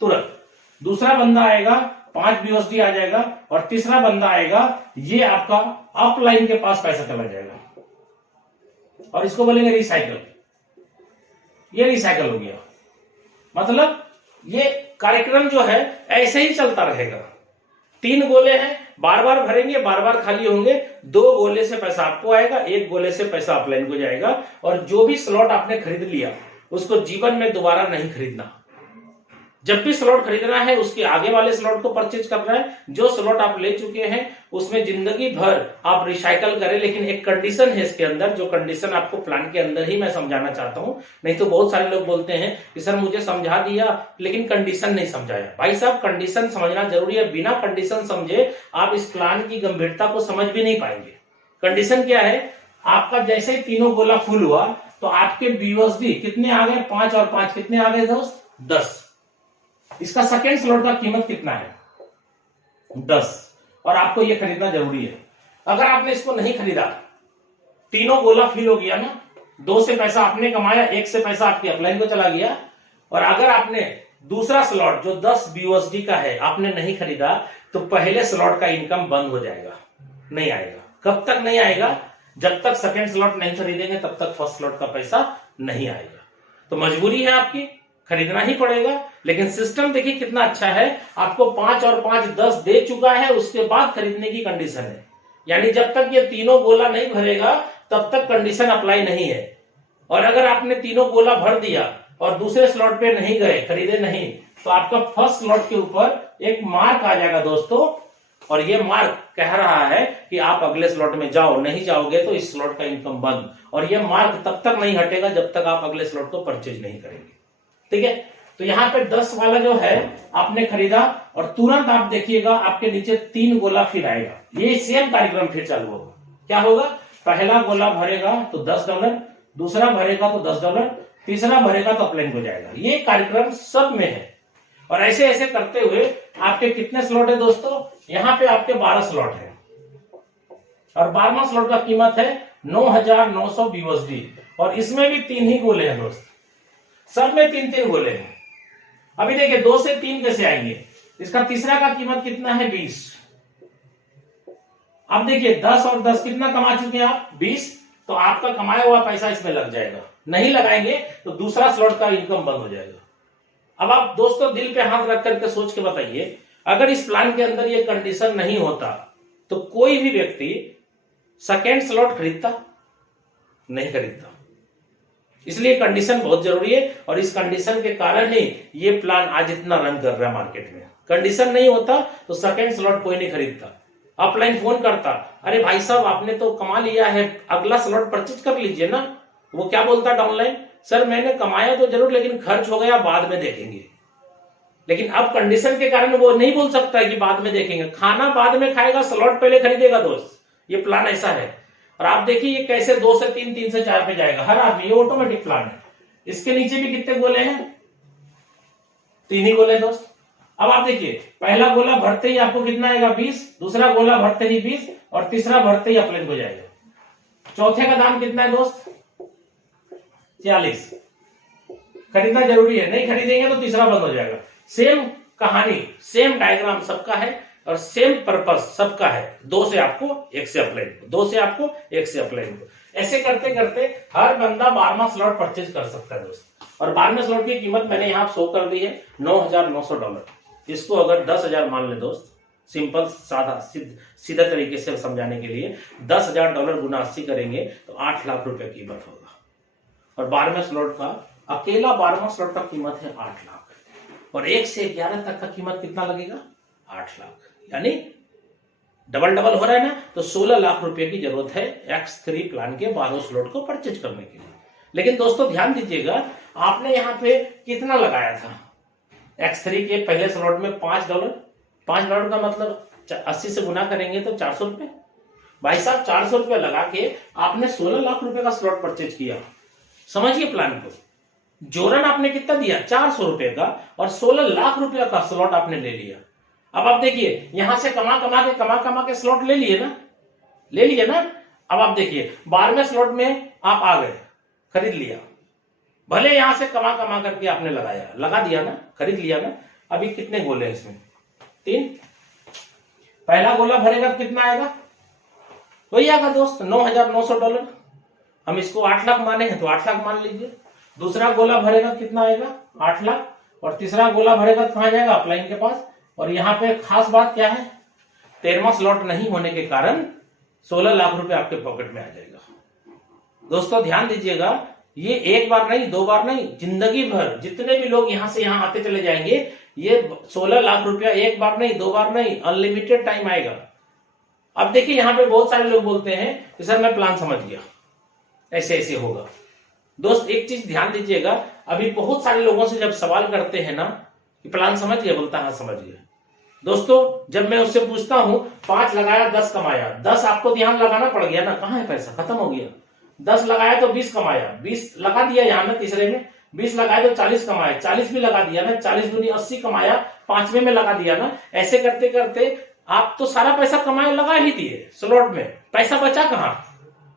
तुरंत। दूसरा बंदा आएगा 5 BUSD आ जाएगा, और तीसरा बंदा आएगा, ये आपका अपलाइन के पास पैसा चला जाएगा, और इसको बोलेंगे रिसाइकल। ये रिसाइकल हो गया, मतलब ये कार्यक्रम जो है ऐसे ही चलता रहेगा। 3 गोले हैं, बार बार भरेंगे, बार बार खाली होंगे, 2 गोले से पैसा आपको आएगा, 1 गोले से पैसा अपलाइन को जाएगा, और जो भी स्लॉट आपने खरीद लिया उसको जीवन में दोबारा नहीं खरीदना। जब भी स्लॉट खरीदना है उसके आगे वाले स्लॉट को परचेज करना है, जो स्लॉट आप ले चुके हैं उसमें जिंदगी भर आप रिसाइकल करें, लेकिन एक कंडीशन है इसके अंदर, जो कंडीशन आपको प्लान के अंदर ही मैं समझाना चाहता हूं। नहीं तो बहुत सारे लोग बोलते हैं कि सर मुझे समझा दिया लेकिन कंडीशन नहीं समझाया। भाई साहब कंडीशन समझना जरूरी है, बिना कंडीशन समझे आप इस प्लान की गंभीरता को समझ भी नहीं पाएंगे। कंडीशन क्या है, आपका जैसे ही तीनों गोला फुल हुआ तो आपके BUSD कितने आ गए, 5 और 5 कितने आ गए दोस्त, 10। इसका सेकेंड स्लॉट का कीमत कितना है, 10, और आपको यह खरीदना जरूरी है। अगर आपने इसको नहीं खरीदा, तीनों गोला फिल हो गया ना, 2 से पैसा आपने कमाया, 1 से पैसा आपके अपलाइन को चला गया, और अगर आपने दूसरा स्लॉट जो 10 BUSD का है आपने नहीं खरीदा, तो पहले स्लॉट का इनकम बंद हो जाएगा, नहीं आएगा। कब तक नहीं आएगा, जब तक सेकेंड स्लॉट नहीं खरीदेंगे तब तक फर्स्ट स्लॉट का पैसा नहीं आएगा। तो मजबूरी है आपकी, खरीदना ही पड़ेगा। लेकिन सिस्टम देखिए कितना अच्छा है, आपको 5 और 5 10 दे चुका है, उसके बाद खरीदने की कंडीशन है। यानी जब तक ये तीनों गोला नहीं भरेगा तब तक कंडीशन अप्लाई नहीं है। और अगर आपने तीनों गोला भर दिया और दूसरे स्लॉट पे नहीं गए, खरीदे नहीं, तो आपका फर्स्ट स्लॉट के ऊपर एक मार्क आ जाएगा दोस्तों, और ये मार्क कह रहा है कि आप अगले स्लॉट में जाओ, नहीं जाओगे तो इस स्लॉट का इनकम बंद। और ये मार्क तब तक नहीं हटेगा जब तक आप अगले स्लॉट को परचेज नहीं करेंगे, ठीक है। तो यहाँ पे 10 वाला जो है आपने खरीदा, और तुरंत आप देखिएगा आपके नीचे 3 गोला फिर आएगा, ये सेम कार्यक्रम फिर चालू होगा। क्या होगा, पहला गोला भरेगा तो $10, दूसरा भरेगा तो $10, तीसरा भरेगा तो अपलाइन हो जाएगा। ये कार्यक्रम सब में है, और ऐसे ऐसे करते हुए आपके कितने स्लॉट है दोस्तों, यहाँ पे आपके 12 स्लॉट है, और 12वां स्लॉट का कीमत है 9,900 BUSD, और इसमें भी 3 ही गोले हैं दोस्त, सब में 3-3 गोले हैं। अभी देखिए 2 से 3 कैसे आएंगे, इसका तीसरा का कीमत कितना है, 20। अब देखिए 10 और 10 कितना कमा चुके हैं आप, 20, तो आपका कमाया हुआ पैसा इसमें लग जाएगा। नहीं लगाएंगे तो दूसरा स्लॉट का इनकम बंद हो जाएगा। अब आप दोस्तों दिल पे हाथ रख करके सोच के बताइए, अगर इस प्लान के अंदर ये कंडीशन नहीं होता तो कोई भी व्यक्ति सेकेंड स्लॉट खरीदता, नहीं खरीदता। इसलिए कंडीशन बहुत जरूरी है, और इस कंडीशन के कारण ही ये प्लान आज इतना रन कर रहा है मार्केट में। कंडीशन नहीं होता तो सेकेंड स्लॉट कोई नहीं खरीदता। अपलाइन फोन करता, अरे भाई साहब आपने तो कमा लिया है, अगला स्लॉट परचेज कर लीजिए ना। वो क्या बोलता डाउनलाइन, सर मैंने कमाया तो जरूर लेकिन खर्च हो गया, बाद में देखेंगे। लेकिन अब कंडीशन के कारण वो नहीं बोल सकता है कि बाद में देखेंगे, खाना बाद में खाएगा, स्लॉट पहले खरीदेगा दोस्त। ये प्लान ऐसा है, और आप देखिए ये कैसे 2 से 3, 3 से 4 पे जाएगा हर आदमी, ये ऑटोमेटिक प्लान है। इसके नीचे भी कितने गोले हैं, 3 ही गोले दोस्त। अब आप देखिए पहला गोला भरते ही आपको कितना आएगा, 20, दूसरा गोला भरते ही 20, और तीसरा भरते ही अपलाइन हो जाएगा। चौथे का दाम कितना है दोस्त, 40। खरीदना जरूरी है, नहीं खरीदेंगे तो तीसरा बंद हो जाएगा। सेम कहानी, सेम डायग्राम सबका है और सेम पर्पस सबका है। 2 से आपको 1 से अपलाइन को, 2 से आपको 1 से अपलाइन को, ऐसे करते करते हर बंदा 12वां स्लॉट परचेज कर सकता है दोस्त। और 12वें स्लॉट की कीमत मैंने यहाँ शो कर दी है $9,900। इसको अगर 10,000 मान ले दोस्त, सिंपल साधा सीधा तरीके से समझाने के लिए, $10,000 गुना 80 करेंगे तो 8 लाख रुपए कीमत होगा। और 12वें स्लॉट का अकेला 12वां स्लॉट का कीमत है 8 लाख और 1 से 11 तक का कीमत कितना लगेगा? 8 लाख, यानी डबल डबल हो रहा है ना। तो 16 लाख रुपए की जरूरत है X3 प्लान के 12 स्लॉट को परचेज करने के लिए। लेकिन दोस्तों ध्यान दीजिएगा, आपने यहाँ पे कितना लगाया था? X3 के पहले स्लॉट में $5। $5 का मतलब 80 से गुना करेंगे तो 400 रुपए। भाई साहब 400 रुपए लगा के आपने 16 लाख रुपए का स्लॉट परचेज किया। समझिए प्लान को, जोरन आपने कितना दिया? 400 रुपए का, और 16 लाख रुपए का स्लॉट आपने ले लिया। अब आप देखिए, यहां से कमा के स्लॉट ले लिए ना। अब आप देखिए 12वें स्लॉट में आप आ गए, खरीद लिया। भले यहां से कमा करके आपने लगाया, लगा दिया ना, खरीद लिया ना। अभी कितने गोले हैं इसमें? 3। पहला गोला भरेगा तो कितना आएगा? वही आएगा दोस्त, $9,900। हम इसको 8 लाख माने हैं तो 8 लाख मान लीजिए। दूसरा गोला भरेगा कितना आएगा? 8 लाख। और तीसरा गोला भरेगा तो कहां जाएगा? अपलाइन के पास। और यहाँ पे खास बात क्या है? 13वां स्लॉट नहीं होने के कारण 16 लाख रुपए आपके पॉकेट में आ जाएगा। दोस्तों ध्यान दीजिएगा, ये एक बार नहीं, 2 बार नहीं, जिंदगी भर जितने भी लोग यहां से यहां आते चले जाएंगे, ये 16 लाख रुपया एक बार नहीं, 2 बार नहीं, अनलिमिटेड टाइम आएगा। अब देखिए यहाँ पे बहुत सारे लोग बोलते हैं कि सर मैं प्लान समझ गया, ऐसे ऐसे होगा। दोस्त एक चीज ध्यान दीजिएगा, अभी बहुत सारे लोगों से जब सवाल करते हैं ना कि प्लान समझ गया, बोलता हाँ समझ गया। दोस्तों जब मैं उससे पूछता हूं 5 लगाया 10 कमाया, 10 आपको ध्यान लगाना पड़ गया ना, कहां है पैसा? खत्म हो गया। 10 लगाया तो 20 कमाया, 20 लगा दिया यहाँ ना तीसरे में, 20 लगाया तो 40 कमाया, 40 भी लगा दिया ना, 40 दूनी 80 कमाया, 5वें में लगा दिया ना। ऐसे करते करते आप तो सारा पैसा कमाए लगा ही दिए स्लॉट में, पैसा बचा कहां?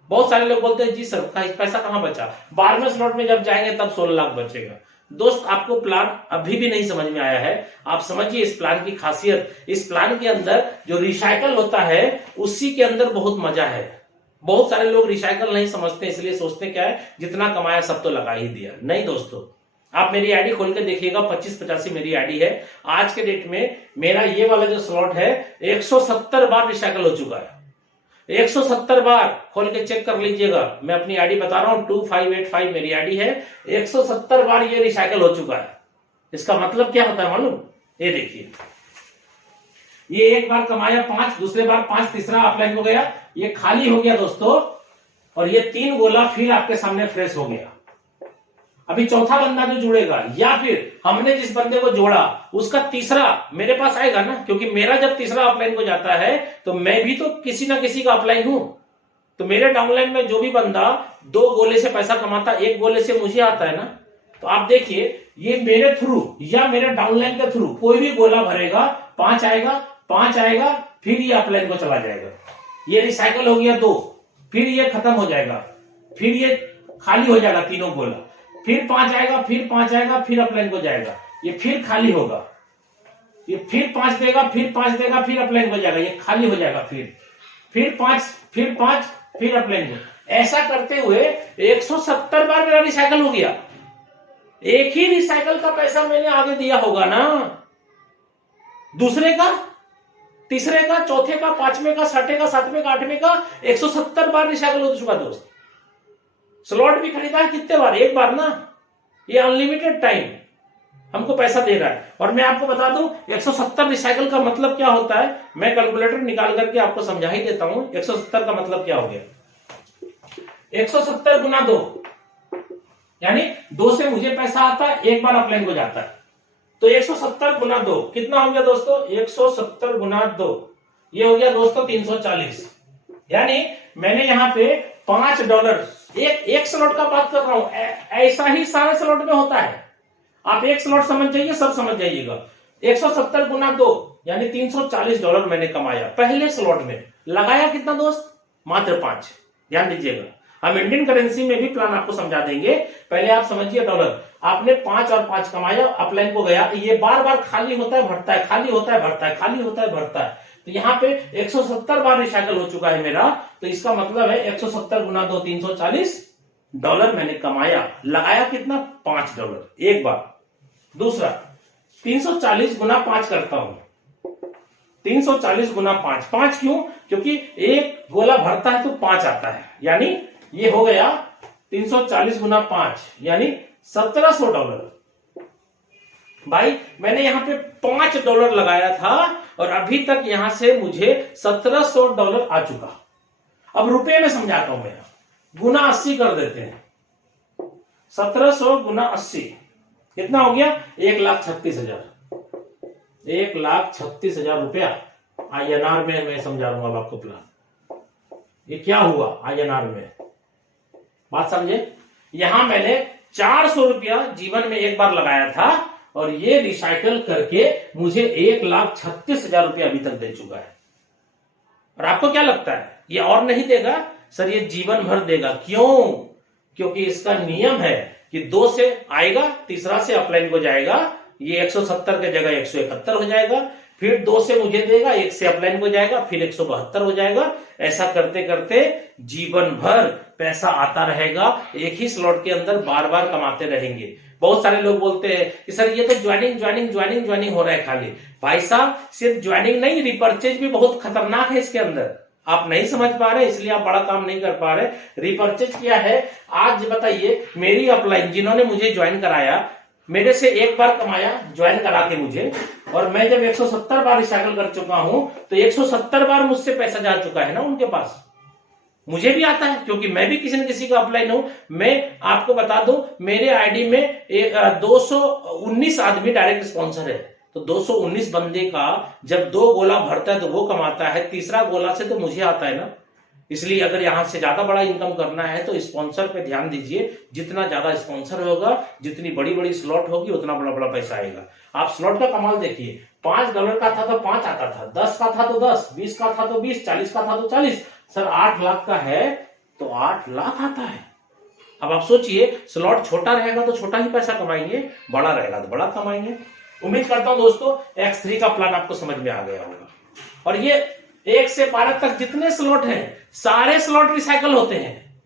बहुत सारे लोग बोलते हैं जी सर पैसा कहां बचा? 12वें स्लॉट में जब जाएंगे तब 16 लाख बचेगा। दोस्त आपको प्लान अभी भी नहीं समझ में आया है। आप समझिए इस प्लान की खासियत, इस प्लान के अंदर जो रिसाइकल होता है उसी के अंदर बहुत मजा है। बहुत सारे लोग रिसाइकल नहीं समझते, इसलिए सोचते क्या है जितना कमाया सब तो लगा ही दिया। नहीं दोस्तों, आप मेरी आईडी खोल के देखिएगा, 2585 मेरी आईडी है। आज के डेट में मेरा ये वाला जो स्लॉट है 170 बार रिसाइकल हो चुका है। 170 बार खोल के चेक कर लीजिएगा, मैं अपनी आईडी बता रहा हूं, 2585 मेरी आईडी है। 170 बार ये रिसाइकल हो चुका है। इसका मतलब क्या होता है मालूम? ये देखिए, ये एक बार कमाया 5, दूसरे बार 5, तीसरा अपलाइन हो गया, ये खाली हो गया दोस्तों, और ये 3 गोला फिर आपके सामने फ्रेश हो गया। अभी चौथा बंदा जो जुड़ेगा या फिर हमने जिस बंदे को जोड़ा उसका तीसरा मेरे पास आएगा ना, क्योंकि मेरा जब तीसरा अपलाइन को जाता है तो मैं भी तो किसी ना किसी का अपलाइन हूं। तो मेरे डाउनलाइन में जो भी बंदा 2 गोले से पैसा कमाता, 1 गोले से मुझे आता है ना, तो आप देखिए ये मेरे थ्रू या मेरे डाउनलाइन के थ्रू कोई भी गोला भरेगा, 5 आएगा, फिर ये अपलाइन को चला जाएगा। ये रिसाइकल हो गया 2, फिर ये खत्म हो जाएगा, फिर ये खाली हो जाएगा 3 गोला, फिर 5 आएगा, फिर अपलाइन को जाएगा, ये फिर खाली होगा, ये फिर 5 देगा, फिर अपलाइन को जाएगा, ये खाली हो जाएगा, फिर 5, फिर अपलाइन को। ऐसा करते हुए 170 बार मेरा रिसाइकल हो गया। एक ही रिसाइकल का पैसा मैंने आगे दिया होगा ना, दूसरे का, तीसरे का, चौथे का, 5वें का, 6वें का, 7वें का, 8वें का 170 बार रिसाइकल हो चुका दोस्त। स्लॉट भी खरीदा है कितने बार? 1 बार ना। ये अनलिमिटेड टाइम हमको पैसा दे रहा है। और मैं आपको बता दूं 170 रिसाइकल का मतलब क्या होता है, मैं कैलकुलेटर निकाल करके आपको समझा ही देता हूं। 170 का मतलब क्या हो गया? 170 गुना 2, यानी 2 से मुझे पैसा आता है, 1 बार अपलाइन को जाता है, तो 170 गुना 2 कितना हो गया दोस्तों? 170 गुना 2 ये हो गया दोस्तों 340। यानी मैंने यहाँ पे $5 एक स्लॉट का बात कर रहा हूं, ऐसा ही सारे स्लॉट में होता है। आप एक स्लॉट समझ जाइए, सब समझ जाइएगा। 170 गुना 2 यानी $340 मैंने कमाया पहले स्लॉट में। लगाया कितना दोस्त? मात्र 5। ध्यान दीजिएगा, हम इंडियन करेंसी में भी प्लान आपको समझा देंगे। पहले आप समझिए डॉलर, आपने 5 और 5 कमाया, अपलाइन को गया, ये बार बार खाली होता है भरता है, खाली होता है भरता है, खाली होता है भरता है। तो यहाँ पे 170 बार रिसाइकल हो चुका है मेरा, तो इसका मतलब है 170 गुना 2 340 डॉलर मैंने कमाया। लगाया कितना? $5 एक बार। दूसरा 340 गुना 5 करता हूं, 340 गुना 5, 5 क्यों? क्योंकि एक गोला भरता है तो 5 आता है, यानी ये हो गया 340 गुना 5 यानी $1700। भाई मैंने यहां पे $5 लगाया था और अभी तक यहां से मुझे $1700 आ चुका। अब रुपए में समझाता हूं मैं, गुना 80 कर देते हैं। 1700 गुना 80 कितना हो गया? 1,36,000। 1,36,000 रुपया INR में मैं समझा दूंगा अब आपको प्लान। ये क्या हुआ INR में, बात समझे? यहां मैंने 400 रुपया जीवन में एक बार लगाया था और ये रिसाइकल करके मुझे 1,36,000 रुपया अभी तक दे चुका है। और आपको क्या लगता है ये और नहीं देगा? सर ये जीवन भर देगा। क्यों? क्योंकि इसका नियम है कि 2 से आएगा, तीसरा से अपलाइन को जाएगा, ये 170 के जगह 171 हो जाएगा, फिर 2 से मुझे देगा, 1 से अपलाइन को जाएगा, फिर 172 हो जाएगा। ऐसा करते करते जीवन भर पैसा आता रहेगा। एक ही स्लॉट के अंदर बार बार कमाते रहेंगे। बहुत सारे लोग बोलते हैं कि सर ये तो ज्वाइनिंग हो रहा है खाली। भाई साहब सिर्फ ज्वाइनिंग नहीं, रिपर्चेज भी बहुत खतरनाक है इसके अंदर। आप नहीं समझ पा रहे इसलिए आप बड़ा काम नहीं कर पा रहे। रिपर्चेज क्या है आज बताइए? मेरी अपलाइन जिन्होंने मुझे ज्वाइन कराया, मेरे से एक बार कमाया ज्वाइन करा के मुझे, और मैं जब 170 बार रिसाइकल कर चुका हूं तो 170 बार मुझसे पैसा जा चुका है ना उनके पास। मुझे भी आता है क्योंकि मैं भी किसी न किसी का अपलाइन हूं। मैं आपको बता दूं मेरे आईडी में 219 आदमी डायरेक्ट स्पॉन्सर है। तो 219 बंदे का जब 2 गोला भरता है तो वो कमाता है, तीसरा गोला से तो मुझे आता है ना। इसलिए अगर यहां से ज्यादा बड़ा इनकम करना है तो स्पॉन्सर पे ध्यान दीजिए। जितना ज्यादा स्पॉन्सर होगा, जितनी बड़ी बड़ी स्लॉट होगी, उतना बड़ा बड़ा पैसा आएगा। आप स्लॉट का कमाल देखिए, $5 का था तो 5 आता था, 10 का था तो 10, 20 का था तो 20, 40 का था तो 40। सर 8 लाख का है तो 8 लाख आता है। अब आप सोचिए, स्लॉट छोटा रहेगा तो छोटा ही पैसा कमाएंगे, बड़ा रहेगा तो बड़ा कमाएंगे। उम्मीद करता हूं दोस्तों X3 का प्लान आपको समझ में आ गया होगा। और ये 1 से 12 तक जितने स्लॉट हैं सारे स्लॉट रिसाइकल होते हैं।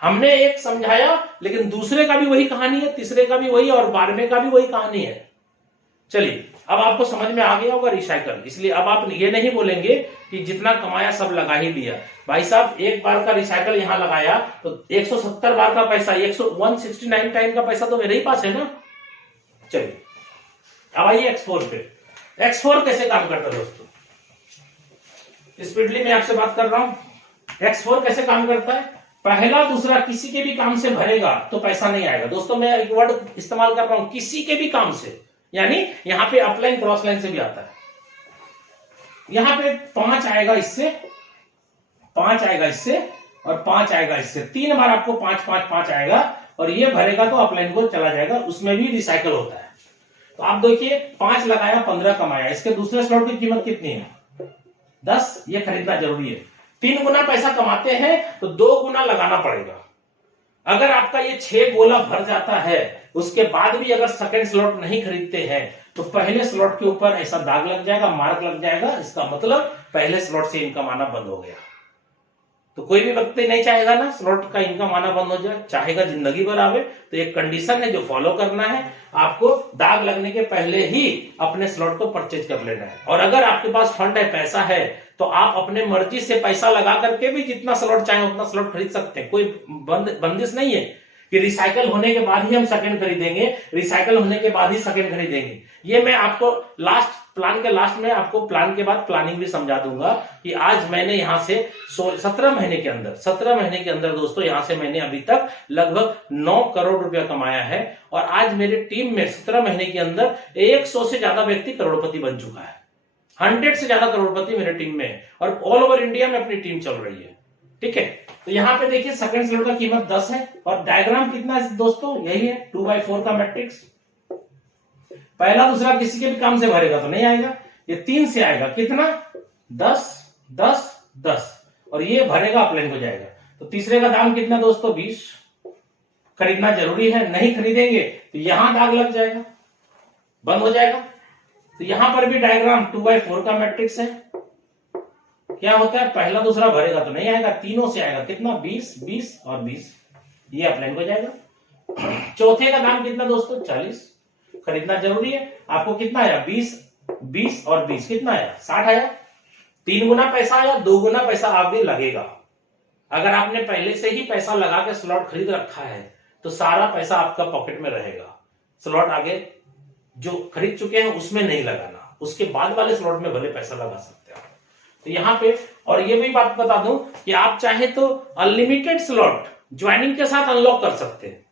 हमने एक समझाया लेकिन दूसरे का भी वही कहानी है, तीसरे का भी वही, और 12वें का भी वही कहानी है। चलिए अब आपको समझ में आ गया होगा रिसाइकल। इसलिए अब आप ये नहीं बोलेंगे कि जितना कमाया सब लगा ही दिया। भाई साहब एक बार का रिसाइकल यहां लगाया तो 170 बार का पैसा, 169 टाइम का पैसा तो मेरे ही पास है ना। चलिए अब आइए X4 पे। X4 कैसे काम करता है दोस्तों? स्पीडली मैं आपसे बात कर रहा हूं। X4 कैसे काम करता है? पहला दूसरा किसी के भी काम से भरेगा तो पैसा नहीं आएगा। दोस्तों मैं एक वर्ड इस्तेमाल कर रहा हूं, किसी के भी काम से, यानी यहां पे अपलाइन क्रॉस लाइन से भी आता है। यहां पे 5 आएगा इससे, 5 आएगा इससे और 5 आएगा इससे। 3 बार आपको 5 5 5 आएगा और ये भरेगा तो अपलाइन को चला जाएगा, उसमें भी रिसाइकल होता है। तो आप देखिए 5 लगाया 15 कमाया। इसके दूसरे स्लॉट की कीमत कितनी है? 10। ये खरीदना जरूरी है। 3 गुना पैसा कमाते हैं तो 2 गुना लगाना पड़ेगा। अगर आपका ये 6 गोला भर जाता है, उसके बाद भी अगर सेकंड स्लॉट नहीं खरीदते हैं तो पहले स्लॉट के ऊपर ऐसा दाग लग जाएगा, मार्क लग जाएगा। इसका मतलब पहले स्लॉट से इनकम आना बंद हो गया। तो कोई भी व्यक्ति नहीं चाहेगा ना स्लॉट का इनकम आना बंद हो जाए, चाहेगा जिंदगी भर आवे। तो एक कंडीशन है जो फॉलो करना है, आपको दाग लगने के पहले ही अपने स्लॉट को परचेज कर लेना है। और अगर आपके पास फंड है, पैसा है, तो आप अपने मर्जी से पैसा लगा करके भी जितना स्लॉट चाहे उतना स्लॉट खरीद सकते हैं। कोई बंदिश नहीं है कि रिसाइकल होने के बाद ही हम सेकंड खरीदेंगे, रिसाइकल होने के बाद ही सेकंड खरीदेंगे। ये मैं आपको प्लान के लास्ट में आपको प्लान के बाद प्लानिंग भी समझा दूंगा कि आज मैंने यहां से 17 महीने के अंदर दोस्तों यहां से मैंने अभी तक लगभग 9 करोड़ रुपया कमाया है। और आज मेरी टीम में 17 महीने के अंदर 100 से ज्यादा व्यक्ति करोड़पति बन चुका है। 100 से ज्यादा करोड़पति मेरे टीम में है और ऑल ओवर इंडिया में अपनी टीम चल रही है। ठीक है, तो यहां पे देखिए सेकंड स्लॉट का कीमत 10 है और डायग्राम कितना है दोस्तों? यही है 2/4 का मैट्रिक्स। पहला दूसरा किसी के भी काम से भरेगा तो नहीं आएगा, ये 3 से आएगा। कितना? 10 10 10 और ये भरेगा अपलाइन को जाएगा। तो तीसरे का दाम कितना दोस्तों 20। खरीदना जरूरी है, नहीं खरीदेंगे तो यहां दाग लग जाएगा, बंद हो जाएगा। तो यहां पर भी डायग्राम 2/4 का मैट्रिक्स है। क्या होता है, पहला दूसरा भरेगा तो नहीं आएगा, तीनों से आएगा। कितना 20, 20 और 20, ये अपलाइन हो जाएगा। चौथे का दाम कितना दोस्तों 40। खरीदना जरूरी है। आपको कितना आया 20, 20 और 20 कितना आया 60 आया। 3 गुना पैसा आया, 2 गुना पैसा आगे लगेगा। अगर आपने पहले से ही पैसा लगा के स्लॉट खरीद रखा है तो सारा पैसा आपका पॉकेट में रहेगा। स्लॉट आगे जो खरीद चुके हैं उसमें नहीं लगाना, उसके बाद वाले स्लॉट में भले पैसा लगा सकते हैं। तो यहाँ पे और ये भी बात बता दूं कि आप चाहे तो अनलिमिटेड स्लॉट ज्वाइनिंग के साथ अनलॉक कर सकते हैं।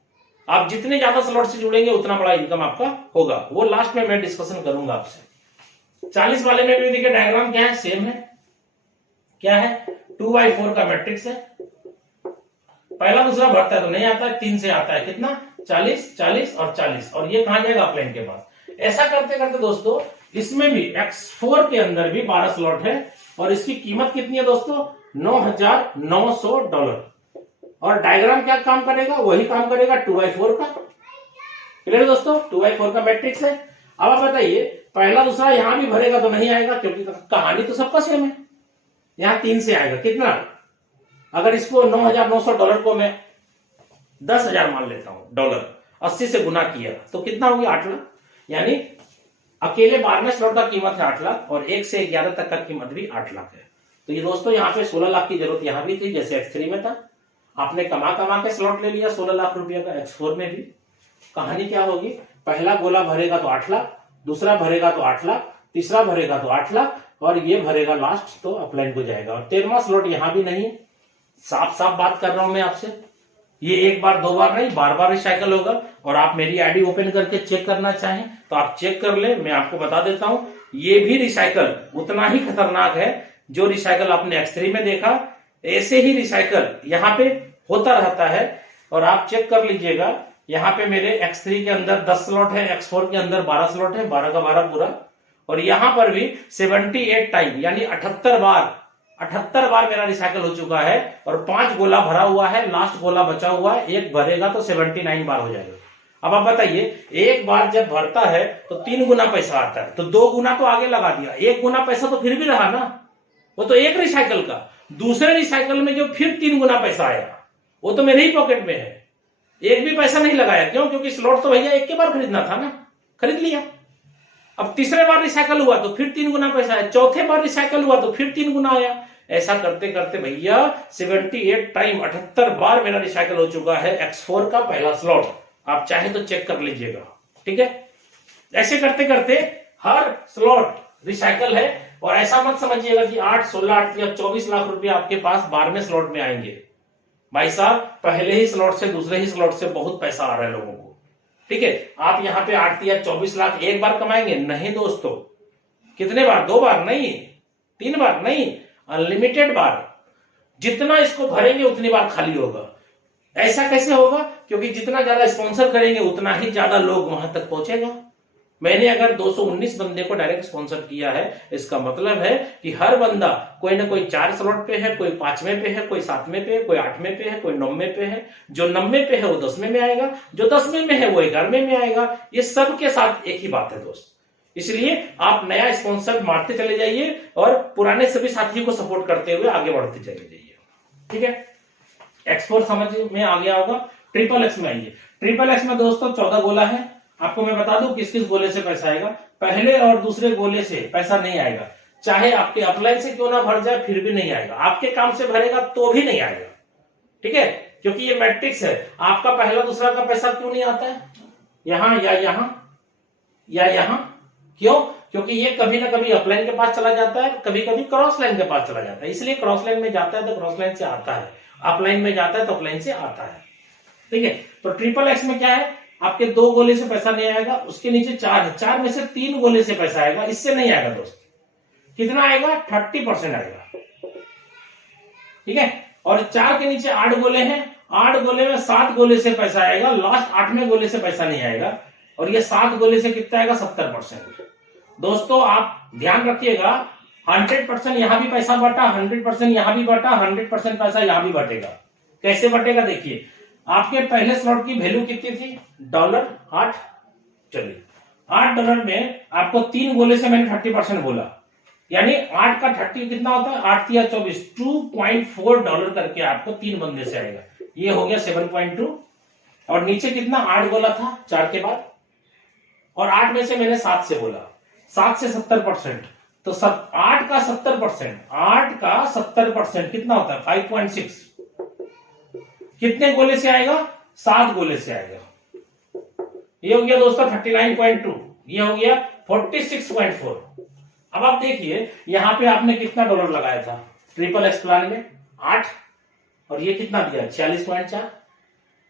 आप जितने ज्यादा स्लॉट से जुड़ेंगे उतना बड़ा इनकम आपका होगा, वो लास्ट में मैं डिस्कशन करूंगा आपसे। 40 वाले में भी देखिए डायग्राम क्या है, सेम है। क्या है 2/4 का मैट्रिक्स है। पहला दूसरा भरता है तो नहीं आता है, 3 से आता है। कितना 40, 40 और 40, और ये कहां जाएगा अपलाइन के पास। ऐसा करते करते दोस्तों इसमें भी X4 के अंदर भी 12 स्लॉट है और इसकी कीमत कितनी है दोस्तों $9,900। और डायग्राम क्या काम करेगा, वही काम करेगा 2/4 का। क्लियर दोस्तों, 2/4 का मैट्रिक्स है। अब आप बताइए पहला दूसरा यहां भी भरेगा तो नहीं आएगा, क्योंकि कहानी तो सबका सेम है। यहां 3 से आएगा। कितना, अगर इसको $9,900 को मैं 10,000 मान लेता हूं डॉलर, 80 से गुना किया तो कितना होगी 8 लाख। यानी अकेले 12वें स्लॉट का कीमत है 8 लाख और 1 से 11 तक का कीमत भी 8 लाख है। तो ये दोस्तों यहाँ पे 16 लाख की जरूरत यहां भी थी, जैसे X3 में था। आपने कमा के स्लॉट ले लिया 16 लाख रुपया का। X4 में भी कहानी क्या होगी, पहला गोला भरेगा तो 8 लाख, दूसरा भरेगा तो 8 लाख, तीसरा भरेगा तो 8 लाख और ये भरेगा लास्ट तो अपलाइन हो जाएगा। और 13वां स्लॉट यहां भी नहीं है। साफ साफ बात कर रहा हूं मैं आपसे, ये एक बार दो बार नहीं, बार बार रिसाइकल होगा। और आप मेरी आईडी ओपन करके चेक करना चाहें तो आप चेक कर ले। मैं आपको बता देता हूं ये भी रिसाइकल उतना ही खतरनाक है जो रिसाइकल आपने X3 में देखा। ऐसे ही रिसाइकल यहाँ पे होता रहता है और आप चेक कर लीजिएगा। यहाँ पे मेरे X3 के अंदर 10 स्लॉट है, X4 के अंदर 12 स्लॉट है, 12 का 12 पूरा। और यहां पर भी 78 टाइम यानी 78 बार मेरा रिसाइकल हो चुका है और 5 गोला भरा हुआ है, लास्ट गोला बचा हुआ है, एक भरेगा तो 79 बार हो जाएगा। अब आप बताइए एक बार जब भरता है तो 3 गुना पैसा आता है, तो 2 गुना तो आगे लगा दिया, 1 गुना पैसा तो फिर भी रहा ना, वो तो एक रिसाइकल का। दूसरे रिसाइकल में जो फिर 3 गुना पैसा आया वो तो मेरे ही पॉकेट में है, एक भी पैसा नहीं लगाया। क्यों, क्योंकि स्लॉट तो भैया एक के बार खरीदना था ना, खरीद लिया। अब तीसरे बार रिसाइकल हुआ तो फिर 3 गुना पैसा आया, चौथे बार रिसाइकल हुआ तो फिर 3 गुना आया। ऐसा करते करते भैया 78 टाइम 78 बार मेरा रिसाइकल हो चुका है X4 का पहला स्लॉट। आप चाहे तो चेक कर लीजिएगा, ठीक है। ऐसे करते करते हर स्लॉट रिसाइकल है। और ऐसा मत समझिएगा कि 8, 16, 8 या 24 लाख रुपया आपके पास 12वें स्लॉट में आएंगे। भाई साहब पहले ही स्लॉट से दूसरे ही स्लॉट से बहुत पैसा आ रहा है लोगों को, ठीक है। आप यहाँ पे 8 या 24 लाख एक बार कमाएंगे नहीं दोस्तों। कितने बार, 2 बार नहीं, 3 बार नहीं, अनलिमिटेड बार। जितना इसको भरेंगे उतनी बार खाली होगा। ऐसा कैसे होगा, क्योंकि जितना ज्यादा स्पॉन्सर करेंगे उतना ही ज्यादा लोग वहां तक पहुंचेगा। मैंने अगर 219 बंदे को डायरेक्ट स्पॉन्सर किया है, इसका मतलब है कि हर बंदा कोई ना कोई 4 स्लॉट पे है, कोई 5वें पे है, कोई 7वें पे है, कोई 8वें पे है, कोई 9वें पे है। जो 9वें पे है वो 10वें में आएगा, जो 10वें में है वो 11वें में आएगा। ये सबके साथ एक ही बात है दोस्त। इसलिए आप नया स्पॉन्सर मारते चले जाइए और पुराने सभी साथियों को सपोर्ट करते हुए आगे बढ़ते चले जाइए, ठीक है। X4 समझ में आ गया होगा। XXX में आइए। XXX में दोस्तों 14 गोला है। आपको मैं बता दूं किस किस गोले से पैसा आएगा। पहले और दूसरे गोले से पैसा नहीं आएगा, चाहे आपके अपलाइन से क्यों ना भर जाए फिर भी नहीं आएगा। आपके काम से भरेगा तो भी नहीं आएगा, ठीक है। क्योंकि ये मैट्रिक्स है। आपका पहला दूसरा का पैसा क्यों नहीं आता है यहां या यहां या यहां, क्यों, क्योंकि ये कभी ना कभी अपलाइन के पास चला जाता है, कभी कभी क्रॉस लाइन के पास चला जाता है। इसलिए क्रॉस लाइन में जाता है तो क्रॉस लाइन से आता है, अपलाइन में जाता है तो अपलाइन से आता है, ठीक है। तो XXX में क्या है, आपके 2 गोले से पैसा नहीं आएगा, उसके नीचे 4 है, 4 में से 3 गोले से पैसा आएगा, इससे नहीं आएगा दोस्त। कितना आएगा, 30% आएगा, ठीक है। और 4 के नीचे 8 गोले हैं, 8 गोले में 7 गोले से पैसा आएगा, लास्ट 8वें गोले से पैसा नहीं आएगा। और ये 7 गोले से कितना आएगा, 70%। दोस्तों आप ध्यान रखिएगा, 100% यहां भी पैसा बटा, 100% यहां भी बटा, 100% पैसा यहां भी बटेगा। कैसे बटेगा देखिए, आपके पहले स्लॉट की वैल्यू कितनी थी $8। चलिए $8 में आपको 3 गोले से मैंने 30% बोला, यानी 8 का 30 कितना होता है, 8 या 24, $2.4 करके आपको 3 बंदे से आएगा। ये हो गया 7.2। और नीचे कितना 8 गोला था 4 के बाद, और 8 में से मैंने 7 से बोला, 7 से 70%, तो 8 का 70%, 8 का 70% कितना होता है 5.6। कितने गोले से आएगा, 7 गोले से आएगा। ये हो गया दोस्तों 39.2, ये हो गया 46.4। अब आप देखिए यहां पे आपने कितना डॉलर लगाया था ट्रिपल एक्स प्लान में 8, और ये कितना दिया 46.4।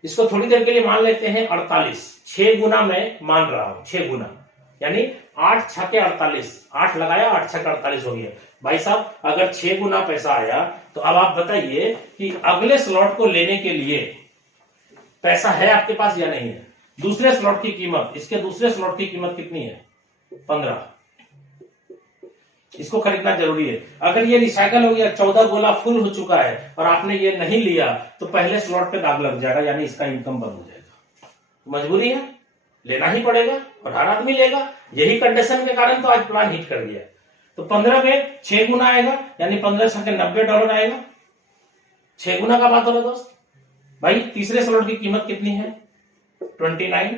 इसको थोड़ी देर के लिए मान लेते हैं 48, 6 गुना मैं मान रहा हूं, 6 गुना, यानी 8 छके 48, 8 लगाया 8 छके 48 हो गया। भाई साहब अगर 6 गुना पैसा आया तो अब आप बताइए कि अगले स्लॉट को लेने के लिए पैसा है आपके पास या नहीं है। दूसरे स्लॉट की कीमत, इसके दूसरे स्लॉट की कीमत कितनी है 15, इसको खरीदना जरूरी है। अगर ये रिसाइकल हो गया, 14 गोला फुल हो चुका है और आपने ये नहीं लिया तो पहले स्लॉट पे दाग लग जाएगा, यानी इसका इनकम बंद हो जाएगा। तो मजबूरी है, लेना ही पड़ेगा और हर आदमी लेगा। यही कंडीशन के कारण तो आज प्लान हिट कर दिया। तो 15 पे 6 गुना आएगा, यानी 15 छके $90 आएगा। 6 गुना का बात हो रहा दोस्त। भाई तीसरे स्लॉट की कीमत कितनी है 29,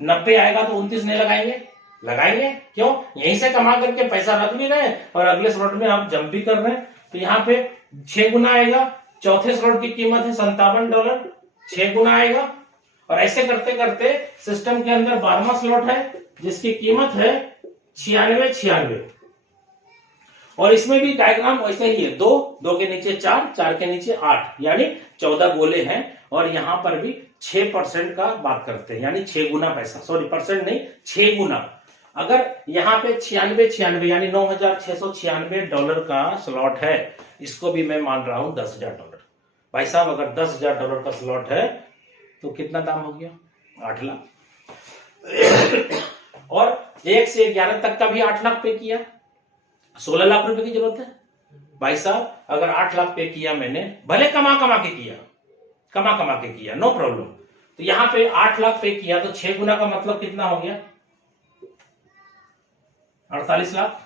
90 आएगा तो 29 नहीं लगाएंगे, लगाएंगे क्यों, यहीं से कमा करके पैसा रख भी रहे और अगले स्लॉट में आप जंप भी कर रहे हैं। तो यहाँ पे 6 गुना आएगा। चौथे स्लॉट की कीमत है $57, 6 गुना आएगा। और ऐसे करते करते सिस्टम के अंदर 12वां स्लॉट है जिसकी कीमत है 96। और इसमें भी डायग्राम वैसे ही है, 2 के नीचे 4, 4 के नीचे 8, यानी 14 गोले हैं। और यहां पर भी 6% का बात करते हैं, यानी 6 गुना पैसा, सॉरी परसेंट नहीं 6 गुना। अगर यहाँ पे 96 यानी $9,696 का स्लॉट है, इसको भी मैं मान रहा हूं $10,000। भाई साहब अगर $10,000 का स्लॉट है तो कितना दाम हो गया 8 लाख। और 1 से 11 तक का भी 8 लाख पे किया, 16 लाख रुपए की जरूरत है। भाई साहब अगर 8 लाख पे किया मैंने, भले कमा कमा के किया, नो प्रॉब्लम। तो यहां पे 8 लाख पे किया तो 6 गुना का मतलब कितना हो गया 48 लाख।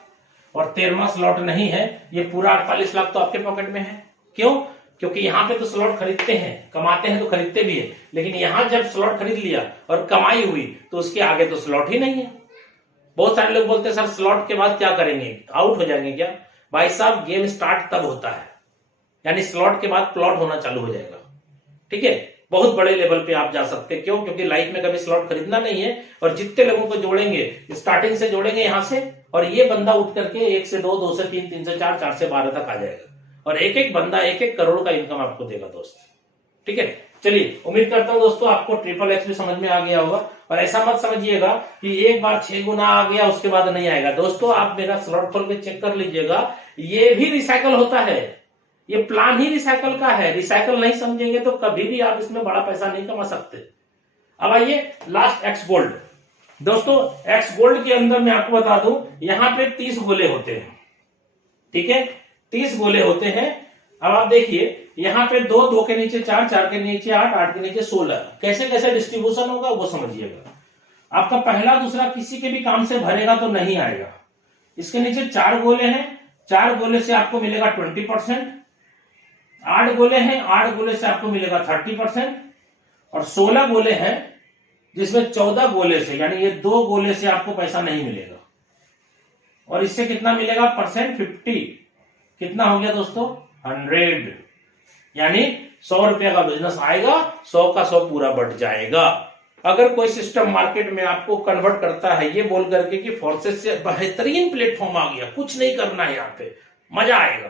और 13वां स्लॉट नहीं है, ये पूरा 48 लाख तो आपके पॉकेट में है। क्यों, क्योंकि यहां पे तो स्लॉट खरीदते हैं, कमाते हैं तो खरीदते भी है, लेकिन यहां जब स्लॉट खरीद लिया और कमाई हुई तो उसके आगे तो स्लॉट ही नहीं है। बहुत सारे लोग बोलते हैं सर स्लॉट के बाद क्या करेंगे, आउट हो जाएंगे क्या। भाई साहब गेम स्टार्ट तब होता है, यानी स्लॉट के बाद प्लॉट होना चालू हो जाएगा। ठीक है, बहुत बड़े लेवल पे आप जा सकते हैं। क्यों, क्योंकि लाइफ में कभी स्लॉट खरीदना नहीं है। और जितने लोगों को जोड़ेंगे, स्टार्टिंग से जोड़ेंगे यहां से, और ये बंदा उठ करके 1 से 2, 2 से 3, 3 से 4, 4 से 12 तक आ जाएगा। और एक एक बंदा 1-1 करोड़ का इनकम आपको देगा दोस्त। ठीक है, चलिए उम्मीद करता हूं दोस्तों आपको ट्रिपल एक्स भी समझ में आ गया होगा। और ऐसा मत समझिएगा कि एक बार 6 गुना आ गया उसके बाद नहीं आएगा। दोस्तों आप मेरा स्लॉट खोल के चेक कर लीजिएगा, ये भी रिसाइकल होता है, ये प्लान ही रिसाइकल का है। रिसाइकल नहीं समझेंगे तो कभी भी आप इसमें बड़ा पैसा नहीं कमा सकते। अब आइए लास्ट एक्स गोल्ड। दोस्तों एक्स गोल्ड के अंदर मैं आपको बता दूं, यहां पे 30 गोले होते हैं। ठीक है, 30 गोले होते हैं। अब आप देखिए यहां पे 2 के नीचे 4, 4 के नीचे 8, 8 के नीचे 16, कैसे कैसे डिस्ट्रीब्यूशन होगा वो समझिएगा। आपका पहला दूसरा किसी के भी काम से भरेगा तो नहीं आएगा। इसके नीचे 4 गोले हैं, 4 गोले से आपको मिलेगा 20%, 8 गोले हैं, 8 गोले से आपको मिलेगा 30%, और 16 गोले हैं जिसमें 14 गोले से, यानी ये 2 गोले से आपको पैसा नहीं मिलेगा। और इससे कितना मिलेगा परसेंट 50, कितना हो गया दोस्तों 100, यानी 100 रुपया का बिजनेस आएगा, 100 का 100 पूरा बढ़ जाएगा। अगर कोई सिस्टम मार्केट में आपको कन्वर्ट करता है ये बोल करके कि फोर्सेस से बेहतरीन प्लेटफॉर्म आ गया, कुछ नहीं करना है, यहाँ पे मजा आएगा।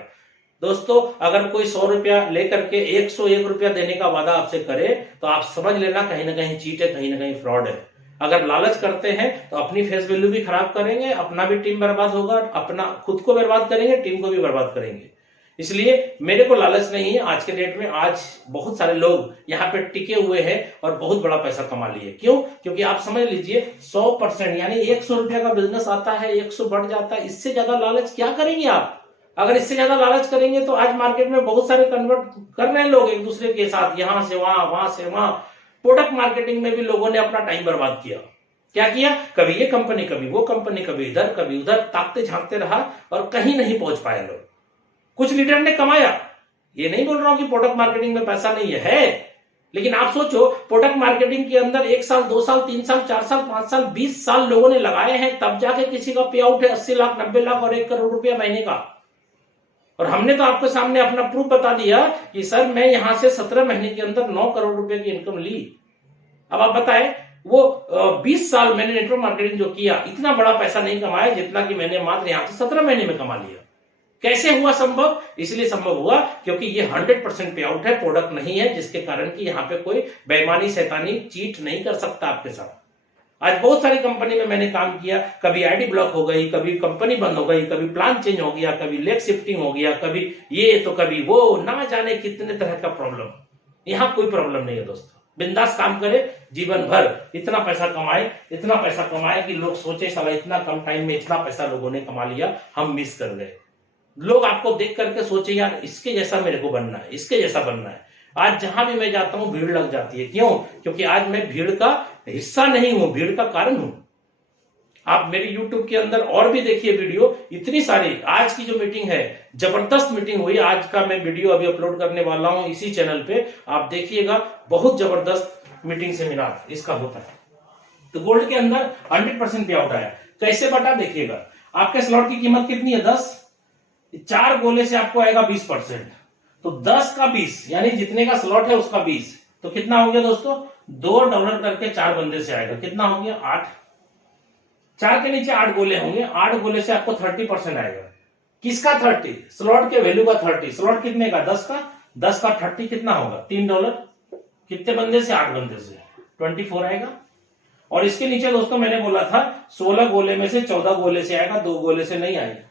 दोस्तों अगर कोई 100 रुपया लेकर के 101 रुपया देने का वादा आपसे करे तो आप समझ लेना कहीं ना कहीं चीट है, कहीं ना कहीं फ्रॉड है। अगर लालच करते हैं तो अपनी फेस वैल्यू भी खराब करेंगे, अपना भी टीम बर्बाद होगा, अपना खुद को बर्बाद करेंगे, टीम को भी बर्बाद करेंगे। इसलिए मेरे को लालच नहीं है। आज के डेट में आज बहुत सारे लोग यहाँ पे टिके हुए हैं और बहुत बड़ा पैसा कमा लिए। क्यों, क्योंकि आप समझ लीजिए 100% यानी 100 रुपया का बिजनेस आता है, 100 बढ़ जाता है, इससे ज्यादा लालच क्या करेंगे आप। अगर इससे ज्यादा लालच करेंगे तो आज मार्केट में बहुत सारे कन्वर्ट कर रहे हैं लोग एक दूसरे के साथ, यहां से वहां, वहां से वहां। प्रोडक्ट मार्केटिंग में भी लोगों ने अपना टाइम बर्बाद किया। क्या किया, कभी ये कंपनी, कभी वो कंपनी, कभी इधर कभी उधर, ताकते झांकते रहा और कहीं नहीं पहुंच पाए लोग। कुछ लीडर ने कमाया, ये नहीं बोल रहा हूं कि प्रोडक्ट मार्केटिंग में पैसा नहीं है, लेकिन आप सोचो प्रोडक्ट मार्केटिंग के अंदर 1 साल 2 साल 3 साल 4 साल 5 साल 20 साल लोगों ने लगाए हैं, तब जाके किसी का पे आउट है 80 लाख 90 लाख और 1 करोड़ रुपया महीने का। और हमने तो आपके सामने अपना प्रूफ बता दिया कि सर मैं यहां से 17 महीने के अंदर 9 करोड़ रुपए की इनकम ली। अब आप बताएं, वो 20 साल मैंने नेटवर्क मार्केटिंग जो किया, इतना बड़ा पैसा नहीं कमाया जितना कि मैंने मात्र यहां से 17 महीने में कमा लिया। कैसे हुआ संभव? इसलिए संभव हुआ क्योंकि ये 100% पे आउट है, प्रोडक्ट नहीं है, जिसके कारण कि यहाँ पे कोई बेईमानी शैतानी चीट नहीं कर सकता आपके साथ। आज बहुत सारी कंपनी में मैंने काम किया, कभी आईडी ब्लॉक हो गई, कभी कंपनी बंद हो गई, कभी प्लान चेंज हो गया, कभी लेग शिफ्टिंग हो गया, कभी ये तो कभी वो, ना जाने कितने तरह का प्रॉब्लम। यहां कोई प्रॉब्लम नहीं है दोस्तों, बिंदास काम करे, जीवन भर इतना पैसा कमाए, इतना पैसा कमाए कि लोग सोचे साला इतना कम टाइम में इतना पैसा लोगों ने कमा लिया, हम मिस कर गए। लोग आपको देख करके सोचे यार इसके जैसा मेरे को बनना है, इसके जैसा बनना है। आज जहां भी मैं जाता हूं भीड़ लग जाती है। क्यों? क्योंकि आज मैं भीड़ का हिस्सा नहीं हूं, भीड़ का कारण हूं। आप मेरी YouTube के अंदर और भी देखिए वीडियो, इतनी सारी। आज की जो मीटिंग है, जबरदस्त मीटिंग हुई। आज का मैं वीडियो अभी अपलोड करने वाला हूं इसी चैनल पे, आप देखिएगा। बहुत जबरदस्त मीटिंग सेमिनार इसका होता है। तो गोल्ड के अंदर 100% पे आउट आया। कैसे बटा देखिएगा। आपके स्लॉट की कीमत कितनी है? 10। 4 गोले से आपको आएगा 20%। तो 10 का 20 यानी जितने का स्लॉट है उसका 20, तो कितना हो गया दोस्तों? $2 करके 4 बंदे से आएगा। कितना हो गया? 8। 4 के नीचे 8 गोले होंगे, 8 गोले से आपको 30% आएगा। किसका 30? स्लॉट के वैल्यू का 30। स्लॉट कितने का? 10 का। 10 का 30 कितना होगा? $3। कितने बंदे से? 8 बंदे से 24 आएगा। और इसके नीचे दोस्तों मैंने बोला था 16 गोले में से 14 गोले से आएगा, 2 गोले से नहीं आएगा।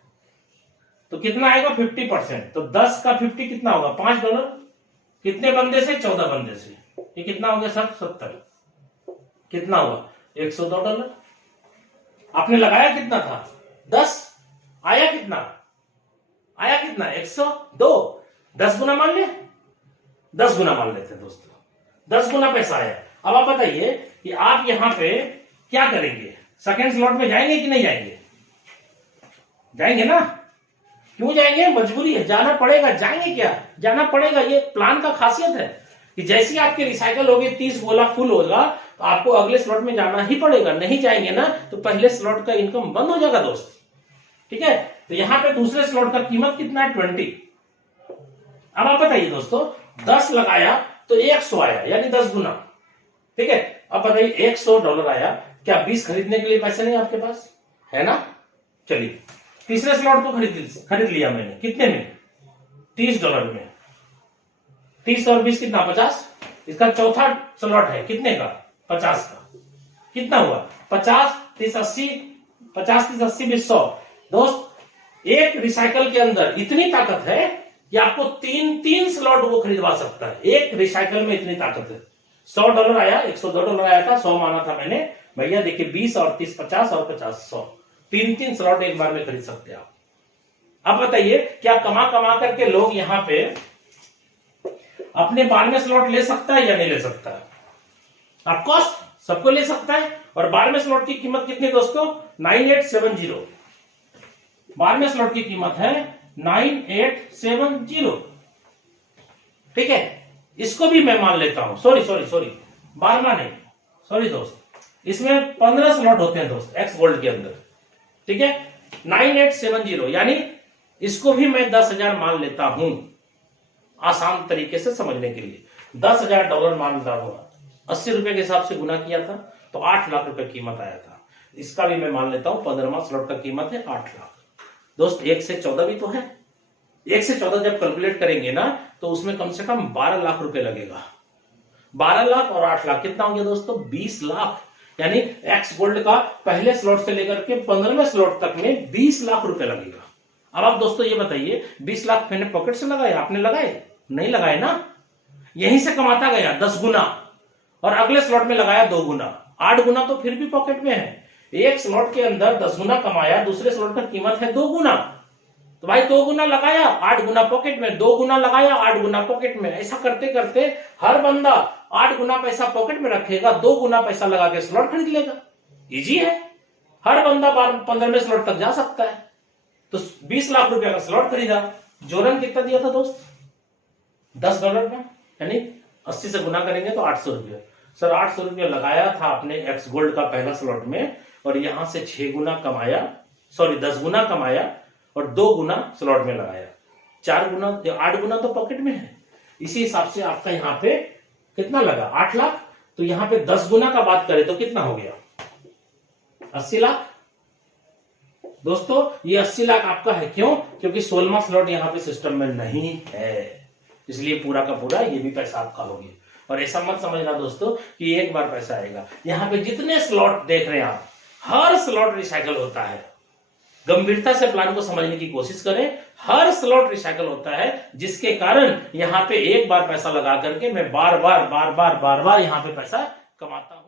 तो कितना आएगा? 50%। तो 10 का 50 कितना होगा? $5। कितने बंदे से? 14 बंदे से। ये कितना हो गया सर? 70। कितना हुआ? $102। आपने लगाया कितना था? 10। आया कितना? आया कितना? 102। 10 गुना मान ले, 10 गुना मान लेते हैं दोस्तों, 10 गुना पैसा आया। अब आप बताइए कि आप यहां पे क्या करेंगे? सेकेंड स्लॉट में जाएंगे कि नहीं जाएंगे? जाएंगे ना। क्यों जाएंगे? मजबूरी है, जाना पड़ेगा। जाएंगे क्या? जाना पड़ेगा। ये प्लान का खासियत है कि जैसे आपके रिसाइकल होगी, 30 गोला फुल होगा, तो आपको अगले स्लॉट में जाना ही पड़ेगा। नहीं जाएंगे ना तो पहले स्लॉट का इनकम बंद हो जाएगा दोस्त। ठीक है। तो यहां पे दूसरे स्लॉट का कीमत कितना है? 20। अब आप बताइए दोस्तों, 10 लगाया तो 100 आया, यानी 10 गुना। ठीक है। अब बताइए $100 आया, क्या 20 खरीदने के लिए पैसे नहीं आपके पास? है ना। चलिए तीसरे स्लॉट को खरीद लिया मैंने। कितने में? $30 में। 30 और 20 कितना? 50। इसका चौथा स्लॉट है कितने का? 50 का। कितना हुआ? 50 30 80, 50 30 80 20 100। दोस्त एक रिसाइकल के अंदर इतनी ताकत है कि आपको 3 स्लॉट वो खरीदवा सकता है। एक रिसाइकल में इतनी ताकत है। $100 आया, $102 आया था, 100 माना था मैंने। भैया देखिए 20 और 30 50 और 50 100, 3 स्लॉट एक बार में खरीद सकते हैं आप। अब बताइए क्या कमा कमा करके लोग यहां पे अपने 12वें स्लॉट ले सकता है या नहीं ले सकता है? ऑफकोर्स सबको ले सकता है। और 12वें स्लॉट की कीमत कितनी दोस्तों? 9870। 12वें स्लॉट की कीमत है 9870। ठीक है। इसको भी मैं मान लेता हूं। सॉरी 12वां नहीं, सॉरी दोस्त, इसमें 15 स्लॉट होते हैं दोस्त एक्स गोल्ड के अंदर। ठीक है। 9870 यानी इसको भी मैं 10,000 मान लेता हूं, आसान तरीके से समझने के लिए। $10,000 मान लेता हूं, 80 रुपए के हिसाब से गुना किया था तो 8 लाख रुपए कीमत आया था। इसका भी मैं मान लेता हूं 15वां स्लॉट का कीमत है 8 लाख। दोस्त 1 से 14 भी तो है। 1 से 14 जब कैलकुलेट करेंगे ना तो उसमें कम से कम 12 लाख रुपए लगेगा। 12 लाख और 8 लाख कितना हो गया दोस्तों? 20 लाख। यानी एक्स गोल्ड का पहले स्लॉट से लेकर के 15वें स्लॉट तक में 20 लाख रुपए लगेगा। अब आप दोस्तों ये बताइए 20 लाख मैंने पॉकेट से लगाए, आपने लगाए? नहीं लगाए ना। यहीं से कमाता गया 10 गुना और अगले स्लॉट में लगाया 2 गुना, 8 गुना तो फिर भी पॉकेट में है। एक स्लॉट के अंदर 10 गुना कमाया, दूसरे स्लॉट का कीमत है 2 गुना। तो भाई 2 गुना लगाया 8 गुना पॉकेट में, 2 गुना लगाया 8 गुना पॉकेट में। ऐसा करते करते हर बंदा 8 गुना पैसा पॉकेट में रखेगा, 2 गुना पैसा लगा के स्लॉट खरीद लेगा। इजी है, हर बंदा 15वें स्लॉट तक जा सकता है। तो 20 लाख रुपया का स्लॉट खरीदा। जोरन कितना दिया था दोस्त? $10 में, यानी 80 से गुना करेंगे तो 800 रुपया। सर 800 रुपया लगाया था आपने एक्स गोल्ड का पहला स्लॉट में, और यहां से 6 गुना कमाया, सॉरी 10 गुना कमाया और 2 गुना स्लॉट में लगाया, 4 गुना 8 गुना तो पॉकेट में है। इसी हिसाब से आपका यहाँ पे कितना लगा? 8 लाख। तो यहाँ पे 10 गुना का बात करें तो कितना हो गया? 80 लाख। दोस्तों ये 80 लाख आपका है, क्यों? क्योंकि 16वां स्लॉट यहाँ पे सिस्टम में नहीं है, इसलिए पूरा का पूरा ये भी पैसा आपका हो गया। और ऐसा मत समझना दोस्तों कि एक बार पैसा आएगा। यहाँ पे जितने स्लॉट देख रहे हैं आप, हर स्लॉट रिसाइकल होता है। गंभीरता से प्लान को समझने की कोशिश करें। हर स्लॉट रिसाइकल होता है, जिसके कारण यहाँ पे एक बार पैसा लगा करके मैं बार बार यहाँ पे पैसा कमाता हूं।